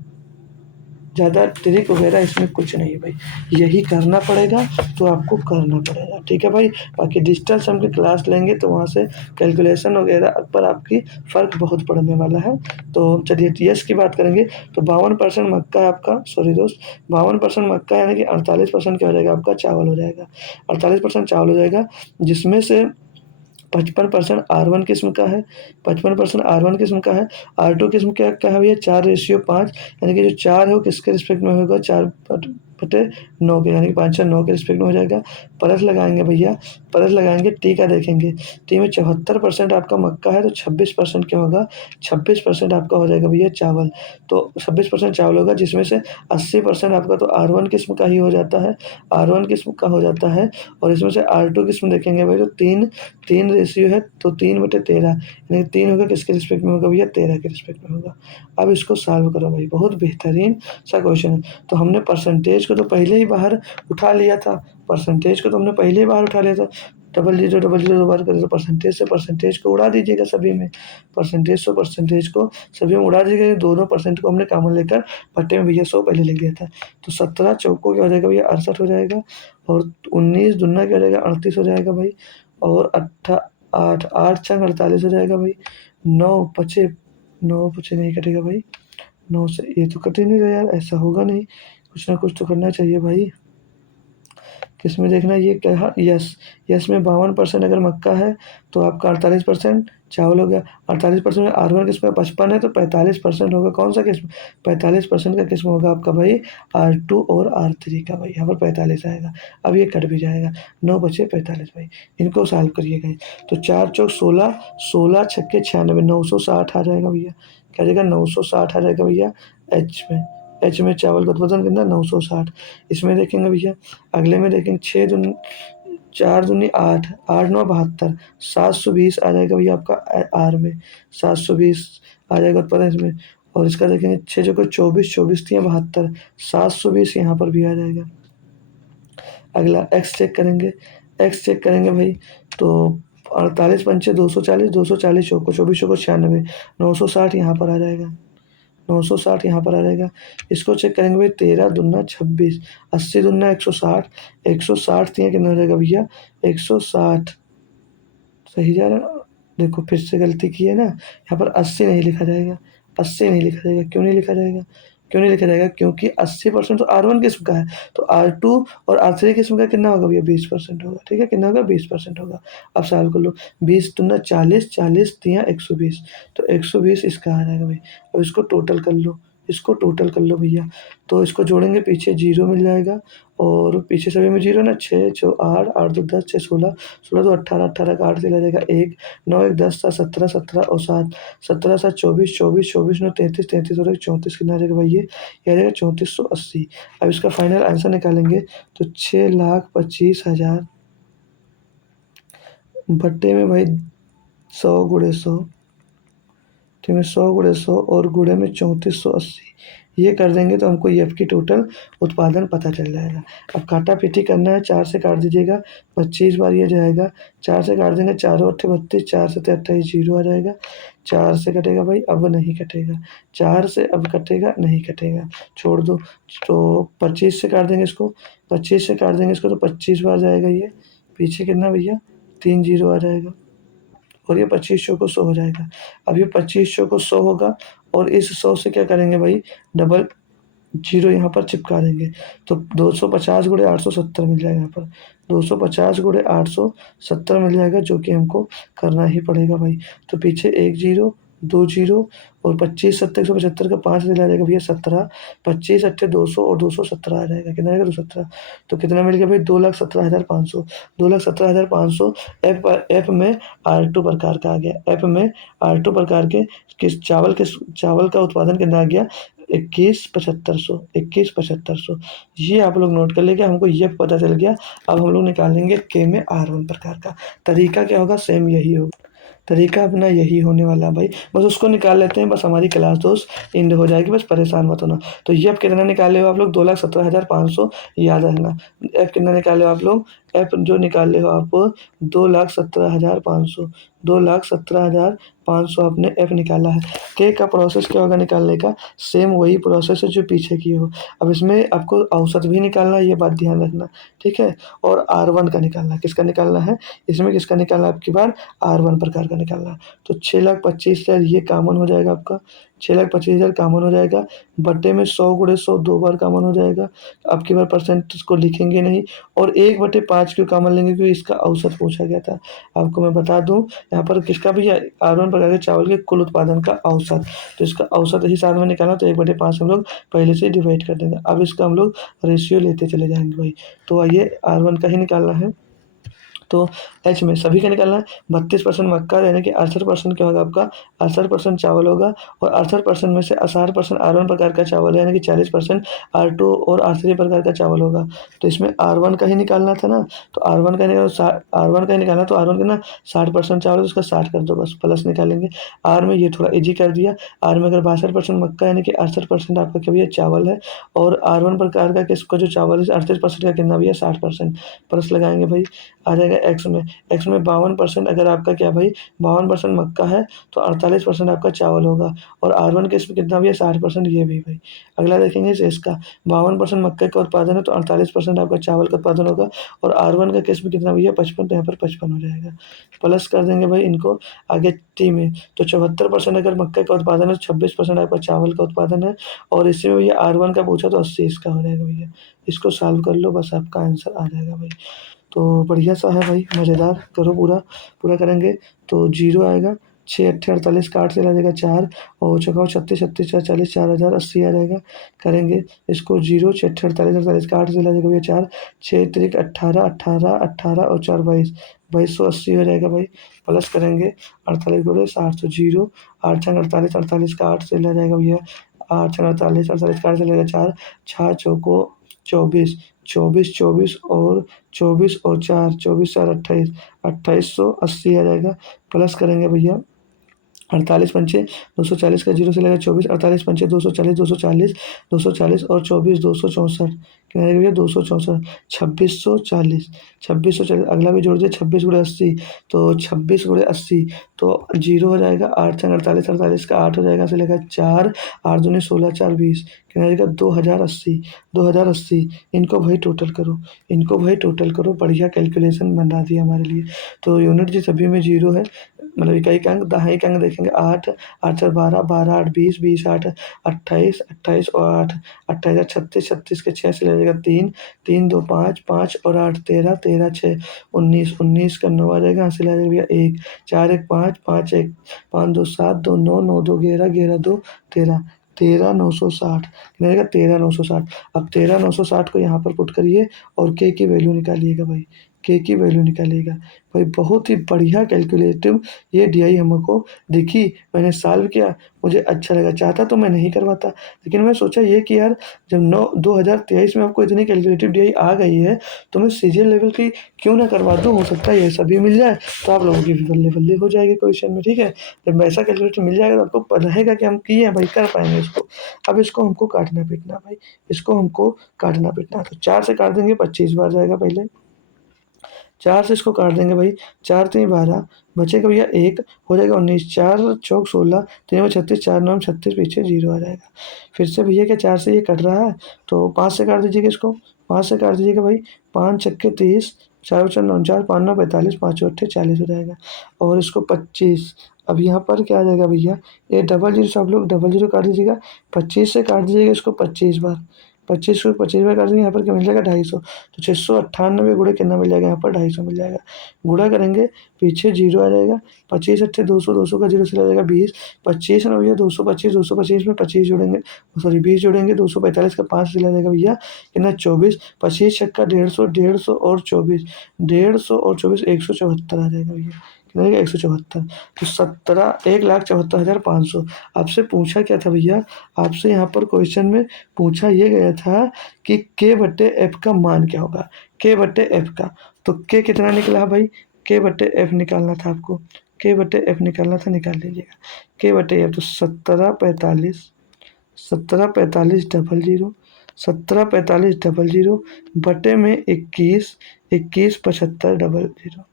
ज़्यादा ट्रिक वगैरह इसमें कुछ नहीं है भाई, यही करना पड़ेगा तो आपको करना पड़ेगा। ठीक है भाई, बाकी डिजिटल सम की क्लास लेंगे तो वहाँ से कैलकुलेशन वगैरह पर आपकी फ़र्क बहुत पड़ने वाला है। तो चलिए यस की बात करेंगे, तो 52% मक्का है आपका, सॉरी दोस्त, 52% मक्का यानी कि 48% क्या हो जाएगा आपका, चावल हो जाएगा। 48% चावल हो जाएगा, जिसमें से 55% R1 किस्म का है, 55% R1 किस्म का है। R2 किस्म क्या है भैया, 4:5, यानी कि जो 4 है वो किसके रिस्पेक्ट में होगा, 4/9 के, यानी कि 5 4 9 के रिस्पेक्ट में हो जाएगा। प्लस लगाएंगे भैया, प्लस लगाएंगे, टी का देखेंगे, टी में 74% आपका मक्का है, तो 26% क्या होगा, 26% आपका हो जाएगा भैया चावल। तो 26% चावल होगा, जिसमें से 80% आपका तो R1 किस्म का ही हो जाता है, R1 किस्म का हो जाता है। और इसमें से R2 किस्म देखेंगे भाई, तो 3 रेशियो है, तो 3/13, यानी 3 होगा किसके रिस्पेक्ट में होगा भैया, 13 के रिस्पेक्ट में होगा। अब इसको सॉल्व करो भाई, बहुत बेहतरीन सा क्वेश्चन है। तो हमने परसेंटेज को तो पहले ही बाहर उठा लिया था, परसेंटेज को तो हमने पहले ही बाहर उठा लिया था। डबल जीरो दोबारा करें तो परसेंटेज से परसेंटेज को उड़ा दीजिएगा सभी में, परसेंटेज से परसेंटेज को सभी में उड़ा दीजिएगा। दोनों परसेंट को हमने कॉमन लेकर पट्टे में भैया 100 पहले लिख दिया था। तो 17 चौको क्या हो जाएगा भैया, 68 हो जाएगा। और 19 दूना क्या हो जाएगा, 38 हो जाएगा भाई। और आठ आठ छंग 48 हो जाएगा भाई। नौ पचे नहीं कटेगा भाई, 9 से ये तो कट ही नहीं रहा यार, ऐसा होगा नहीं, कुछ ना कुछ तो करना चाहिए भाई। किसमें देखना, ये क्या, यस, यस में 52% अगर मक्का है तो आपका 48% चावल हो गया। 48% में R1 किस्म का 55 है, तो 45% होगा कौन सा किस्म, 45% का किस्म होगा आपका भाई R2 और R3 का भाई, यहाँ पर 45 आएगा। अब ये कट भी जाएगा, 9 बचे 45 भाई। इनको सॉल्व करिएगा, तो 4 चौक 16, 16 छक्के 96, 960 आ जाएगा भैया। क्या आ जाएगा, 960 आ जाएगा भैया। एच में, एच में चावल का वजन कितना, 960। इसमें देखेंगे भैया, अगले में देखेंगे, 4 दूनी 8, 8 9 72, 720 आ जाएगा भैया आपका आर में, 720 आ जाएगा उत्पादन इसमें। और इसका देखेंगे 6 जगह 24, 24 3 72, 720 यहाँ पर भी आ जाएगा। अगला एक्स चेक करेंगे भाई, तो 48 पंचे 240, 240 चौको 24 चौको 96, 960 यहाँ पर आ जाएगा, 960 यहाँ पर आ जाएगा। इसको चेक करेंगे भाई, 13 दूना 26, 80 दूना 160, 160 दिए कितना हो जाएगा भैया, 160 सही जा रहा है ना? देखो फिर से गलती की है ना, यहाँ पर 80 नहीं लिखा जाएगा, 80 नहीं लिखा जाएगा, क्यों नहीं लिखा जाएगा, क्यों नहीं लिखा जाएगा, क्योंकि 80% तो R1 किस्म का है, तो R2 और R3 किस्म का कितना होगा भैया, 20% होगा। ठीक है, कितना होगा, 20% होगा। अब सॉल्व कर लो, 20 दूना 40, 40 दिया 120, तो 120 इसका आ जाएगा भाई। अब इसको टोटल कर लो, इसको टोटल कर लो भैया, तो इसको जोड़ेंगे, पीछे जीरो मिल जाएगा, और पीछे सभी में जीरो ना, 6 6 8, 8 2 10, 6 16, 16 2 18, 18 का 8 से आ जाएगा 1, 9 1 10, 7 17, 17 और 7, 17 7 24, 24 24 9 33, 33 और 34 कितना आ जाएगा भाई, ये आ जाएगा 3480। अब इसका फाइनल आंसर निकालेंगे, तो 6,25,000 भट्टे में भाई 100 × 100, ठीक है, 100 × 100 और गुणे में 3480, ये कर देंगे तो हमको एफ की टोटल उत्पादन पता चल जाएगा। अब काटा पीटी करना है, 4 से काट दीजिएगा, 25 बार ये जाएगा, 4 से काट देंगे, 4 अट्ठे 32, 4 सत्ते 28, जीरो आ जाएगा, 4 से कटेगा भाई, अब नहीं कटेगा, 4 से अब कटेगा, नहीं कटेगा, छोड़ दो। तो 25 से काट देंगे इसको, 25 से काट देंगे इसको, तो 25 बार जाएगा ये, पीछे कितना भैया, 3 जीरो आ जाएगा, और ये 25 को 100 हो जाएगा। अब ये 25 को 100 होगा, और इस 100 से क्या करेंगे भाई, डबल जीरो यहाँ पर चिपका देंगे, तो 250 × 870 मिल जाएगा यहाँ पर, 250 × 870 मिल जाएगा, जो कि हमको करना ही पड़ेगा भाई। तो पीछे 1 जीरो, 2 जीरो, और 25 सत्ते 175 का 5 दिला जाएगा भैया 17, 25 अट्ठे 200 और 217 आ जाएगा, कितना आएगा 217, तो कितना मिल गया भाई 2,17,500, 2,17,500 एफ में R2 प्रकार का आ गया, एफ में R2 प्रकार के चावल का उत्पादन कितना आ गया, 21,7500, 21,7500, ये आप लोग नोट कर लेंगे, हमको ये पता चल गया। अब हम लोग निकालेंगे के में R1 प्रकार का, तरीका क्या होगा, सेम यही होगा, तरीका अपना यही होने वाला है भाई, बस उसको निकाल लेते हैं, बस हमारी क्लास दोस्त एंड हो जाएगी, बस परेशान मत होना। तो ये अब कितना निकाले हो आप लोग, 2,17,500, याद रखना। एफ कितना निकाले हो आप लोग, एफ जो निकाले हो आप 2,17,500, 2,17,500 आपने एफ निकाला है। के का प्रोसेस क्या होगा निकालने का, सेम वही प्रोसेस है जो पीछे की हो। अब इसमें आपको औसत भी निकालना है, ये बात ध्यान रखना, ठीक है, और R1 का निकालना है, किसका निकालना है, इसमें किसका निकालना है आपकी बार, R1 प्रकार का निकालना है। तो 6,25,000 ये कॉमन हो जाएगा आपका, 6,25,000 कॉमन हो जाएगा, बटे में 100 × 100 2 बार कॉमन हो जाएगा, अब की बार परसेंटेज को लिखेंगे नहीं, और 1/5 क्यों कॉमन लेंगे, क्योंकि इसका औसत पूछा गया था। आपको मैं बता दूं, यहाँ पर किसका भी R1 प्रकार के चावल के कुल उत्पादन का औसत, तो इसका औसत ही साथ में निकालना, तो 1/5 हम लोग पहले से डिवाइड कर देंगे। अब इसका हम लोग रेशियो लेते चले जाएंगे भाई, तो आइए R1 का ही निकालना है। तो एच में सभी का निकालना है, 32% मक्का, यानी कि 68% क्या होगा आपका, 68% चावल होगा, और 68% में से 68% R1 प्रकार का चावल है, यानी कि 40% R2 और R3 प्रकार का चावल होगा। तो इसमें R1 का ही निकालना था ना, तो R1 का निकालना, R1 का ही निकालना, तो R1 का ना 60% चावल है, तो उसका 60 कर दो, बस प्लस निकालेंगे। R में ये थोड़ा इजी कर दिया, R में अगर 62% मक्का यानी कि 68% आपका क्या भैया चावल है, और R1 प्रकार का किसका जो चावल है 38% का कितना भैया 60%, प्लस लगाएंगे भाई, आ जाएगा एक्स में 52% अगर आपका क्या भाई 52% मक्का है, तो 48% आपका चावल होगा, और R1 के इसमें कितना भी है 60%, ये भी भाई। अगला देखेंगे इसका 52% मक्के का उत्पादन है, तो 48% आपका चावल का उत्पादन होगा, और R1 का केस में कितना भी है 55, तो यहाँ पर 55 हो जाएगा, प्लस कर देंगे भाई इनको। आगे टी में तो 74% अगर मक्के का उत्पादन है, 26% आपका चावल का उत्पादन है, और इसी में भैया R1 का पूछा तो 80 इसका हो जाएगा भैया, इसको सॉल्व कर लो, बस आपका आंसर आ जाएगा भाई। तो बढ़िया सा है भाई, मज़ेदार, करो पूरा, पूरा करेंगे तो जीरो आएगा, 6 × 8 = 48 का 8 से लगेगा 4, और चौका 36 36 4 40 4,080 आ जाएगा, करेंगे इसको जीरो, 6 × 8 = 48 का 8 से लगेगा भैया 4, 6 × 3 = 18 18 18 और 4 22, 2280 हो जाएगा भाई, प्लस करेंगे 48 × 60 तो जीरो, 8 × 48 48 का 8 से ले जाएगा भैया, 8 × 48 48 का 8 से लगेगा 4, 6 चौको 24 24 24 और 24 और 4 24 4 28 2880 आ जाएगा, प्लस करेंगे भैया 48 पंचे 240 का जीरो से लगेगा 24, 48 पंचे 240 240 240 और 24 264, कितना रहेगा भैया 264, 2640 2640, अगला भी जोड़ दिया 26 × 80, तो 26 × 80 तो जीरो हो जाएगा, 8 × 48 48 का 8 हो जाएगा, से लेगा 4, 8 दूनी 16 4 20, कितना रहेगा 2080 2080, इनको भाई टोटल करो, इनको भाई टोटल करो, बढ़िया कैलकुलेशन बना दिया हमारे लिए। तो यूनिट जी सभी में जीरो है, मतलब इकाई अंक दहाई का अंक देखेंगे 8 8 4 12 12 8 20 20 8 28 28 और 8 28 36 36 के 6 से ले जाएगा 3 3 2 5 5 और 8 13 13 6 19 19 का 9 आ जाएगा, यहाँ से ले जाएगा भैया 1 4 1 5 5 1 5 2 7 2 9 9 2 11 11 2 13 13,960, कितना रहेगा 13,960। अब 13,960 को यहाँ पर पुट करिए और के की वैल्यू निकालिएगा भाई, के की वैल्यू निकालिएगा। भाई बहुत ही बढ़िया कैलकुलेटिव ये डीआई हमको दिखी, मैंने सॉल्व किया, मुझे अच्छा लगा। चाहता तो मैं नहीं करवाता, लेकिन मैं सोचा ये कि यार जब 2023 में आपको इतनी कैलकुलेटिव डीआई आ गई है तो मैं सीजीएल लेवल की क्यों ना करवा दूँ, हो सकता है ये सभी मिल जाए तो आप लोगों की भी बल्ले बल्ले हो जाएगी क्वेश्चन में, ठीक है। जब ऐसा कैलकुलेटर मिल जाएगा तो आपको रहेगा कि हम किए हैं भाई, कर पाएंगे इसको। अब इसको हमको काटना पीटना भाई, इसको हमको काटना पीटना। तो 4 से काट देंगे 25 बार जाएगा पहले, 4 से इसको काट देंगे भाई, 4 3 12, बचेगा भैया 1, हो जाएगा 19, 4 चौक 16, 3 में 36, 4 9 36, पीछे 0 आ जाएगा। फिर से भैया क्या 4 से ये कट रहा है तो 5 से काट दीजिएगा इसको, 5 से काट दीजिएगा भाई, 5 छक्के 30, 4 4 49, 5 9 45, 5 अट्ठे 40 हो जाएगा। और इसको 25, अब यहाँ पर क्या आ जाएगा भैया, ये डबल जीरो से आप लोग डबल जीरो काट दीजिएगा, 25 से काट दीजिएगा इसको 25 बार, 25 को 25 बार काट देंगे, यहाँ पर क्या मिल जाएगा 250, तो 698 गुणे कितना मिल जाएगा, यहाँ पर 250 मिल जाएगा। गुणा करेंगे, पीछे 0 आ जाएगा, 25 अट्ठे 200, 200 का 0 से आ जाएगा 20, 25 ना भैया 225, 225 में 25 जोड़ेंगे, सॉरी 20 जोड़ेंगे, 245 का 5 से आ जाएगा भैया कितना 24, 25 छक्का 150, 150 और 24, 150 और 24 174 आ जाएगा भैया, कितना आएगा 174। तो 1,74,500। आपसे पूछा क्या था भैया, आपसे यहाँ पर क्वेश्चन में पूछा ये गया था कि के बट्टे एफ का मान क्या होगा, के बट्टे एफ का। तो के कितना निकला भाई, के बट्टे एफ निकालना था आपको, के बट्टे एफ निकालना था, निकाल लीजिएगा के बट्टे एफ। तो 1745, 1745 डबल जीरो, 1745 डबल जीरो बटे में 21, 21 75 डबल जीरो,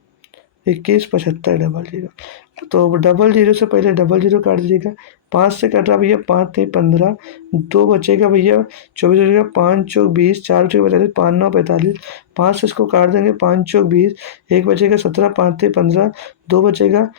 21 75 डबल जीरो। तो डबल जीरो से पहले डबल जीरो काट दीजिएगा, 5 से कट रहा भैया, 5 थे 15, 2 बचेगा भैया 24 बचेगा, 5 चौक 20, 4 चौक 45, 5 9 45, 5 से इसको काट देंगे, 5 चौक 20, 1 बचेगा 17, 5 थे 15, 2 बचेगा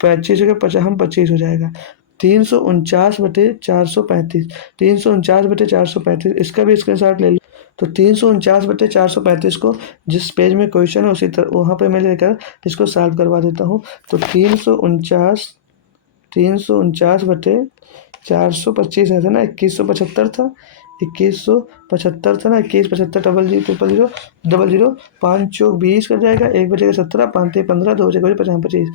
25 का 50, हम 25 हो जाएगा। 349/435, 349/435, इसका भी स्क्रीनशॉट ले लो। तो 349/435 को जिस पेज में क्वेश्चन है उसी तरह वहाँ पे मैं लेकर इसको सॉल्व करवा देता हूँ। तो 349 है ना, 2175 था, 2175 था ना, 2175 double zero triple zero double zero, 5 चौक 20 कर जाएगा, 1 बचेगा 17, 5 थे 15, 2 बचेगा 50, 25,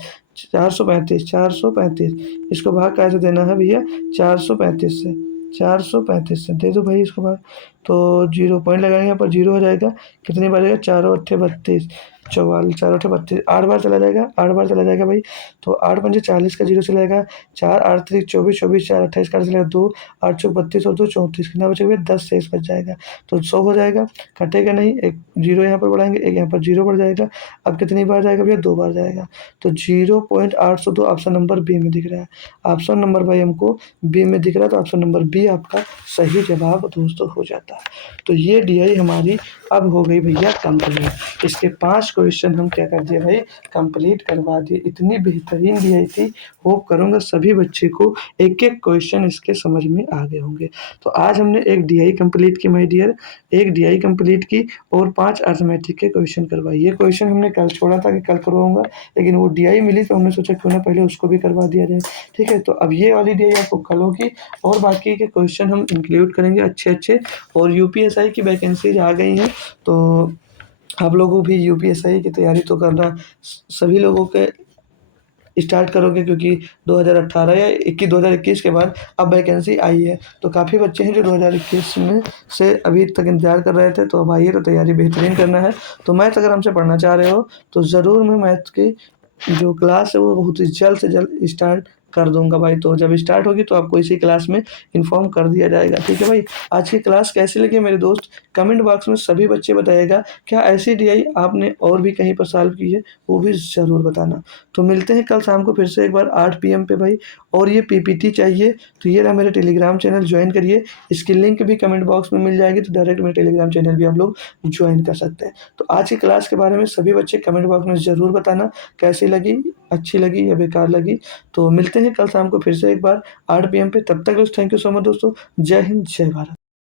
435, 435, इसको भाग कैसे देना है भैया, 435 से, 435 से दे दो भाई इसको भाग। तो 0 पॉइंट लगाएंगे, यहाँ पर 0 हो जाएगा, कितनी बार जाएगा, 4 अट्ठे 32, 44, 4 अट्ठे 32, 8 बार चला जाएगा, 8 बार चला जाएगा भाई। तो 8 पंजे 40 का 0 चला जाएगा, 4 8 3 24, 24 4 28 का चलेगा 2, 8 चौक 32 और 2 34, कितना बचेगा भैया, 10 शेष बच जाएगा। तो 100 हो जाएगा, कटेगा नहीं, एक 0 यहाँ पर बढ़ाएंगे, एक यहाँ पर 0 बढ़ जाएगा। अब कितनी बार जाएगा भैया, 2 बार जाएगा। तो 0.802 ऑप्शन नंबर बी में दिख रहा है, ऑप्शन नंबर भाई हमको बी में दिख रहा है, तो ऑप्शन नंबर बी आपका सही जवाब दोस्तों हो जाता है। तो ये डीआई हमारी अब हो गई भैया कंप्लीट, इसके 5 क्वेश्चन हम क्या कर दिए भाई, कंप्लीट करवा दिए। इतनी बेहतरीन डीआई थी, होप करूँगा सभी बच्चे को एक एक क्वेश्चन इसके समझ में आ गए होंगे। तो आज हमने एक डीआई कंप्लीट की माय डियर, एक डीआई कंप्लीट की और 5 अर्थमेटिक के क्वेश्चन करवाए। ये क्वेश्चन हमने कल छोड़ा था कि कल करवाऊंगा, लेकिन वो डीआई मिली तो हमने सोचा क्यों ना पहले उसको भी करवा दिया जाए, ठीक है। तो अब ये वाली डीआई आपको कल होगी और बाकी के क्वेश्चन हम इंक्लूड करेंगे अच्छे अच्छे। और यूपीएसआई की वैकेंसीज आ गई हैं, तो आप लोगों भी यूपीएसआई की तैयारी तो करना सभी लोगों के स्टार्ट करोगे, क्योंकि 2018 या 2021 के बाद अब वैकेंसी आई है। तो काफ़ी बच्चे हैं जो 2021 में से अभी तक इंतजार कर रहे थे, तो अब आइए, तो तैयारी बेहतरीन करना है। तो मैथ अगर हमसे पढ़ना चाह रहे हो तो ज़रूर मैं मैथ की जो क्लास है वो बहुत ही जल्द से जल्द स्टार्ट कर दूंगा भाई। तो जब स्टार्ट होगी तो आपको इसी क्लास में इन्फॉर्म कर दिया जाएगा, ठीक है भाई। आज की क्लास कैसी लगी मेरे दोस्त, कमेंट बॉक्स में सभी बच्चे बताइएगा। क्या ऐसी डीआई आपने और भी कहीं पर सॉल्व की है, वो भी ज़रूर बताना। तो मिलते हैं कल शाम को फिर से एक बार 8 PM पे भाई। और ये पीपीटी चाहिए तो ये रहा मेरे टेलीग्राम चैनल, ज्वाइन करिए, इसकी लिंक भी कमेंट बॉक्स में मिल जाएगी, तो डायरेक्ट मेरे टेलीग्राम चैनल भी आप लोग ज्वाइन कर सकते हैं। तो आज की क्लास के बारे में सभी बच्चे कमेंट बॉक्स में ज़रूर बताना कैसी लगी, अच्छी लगी या बेकार लगी। तो मिलते हैं कल शाम को फिर से एक बार 8 PM पे, तब तक थैंक यू सो मच दोस्तों, जय हिंद जय भारत।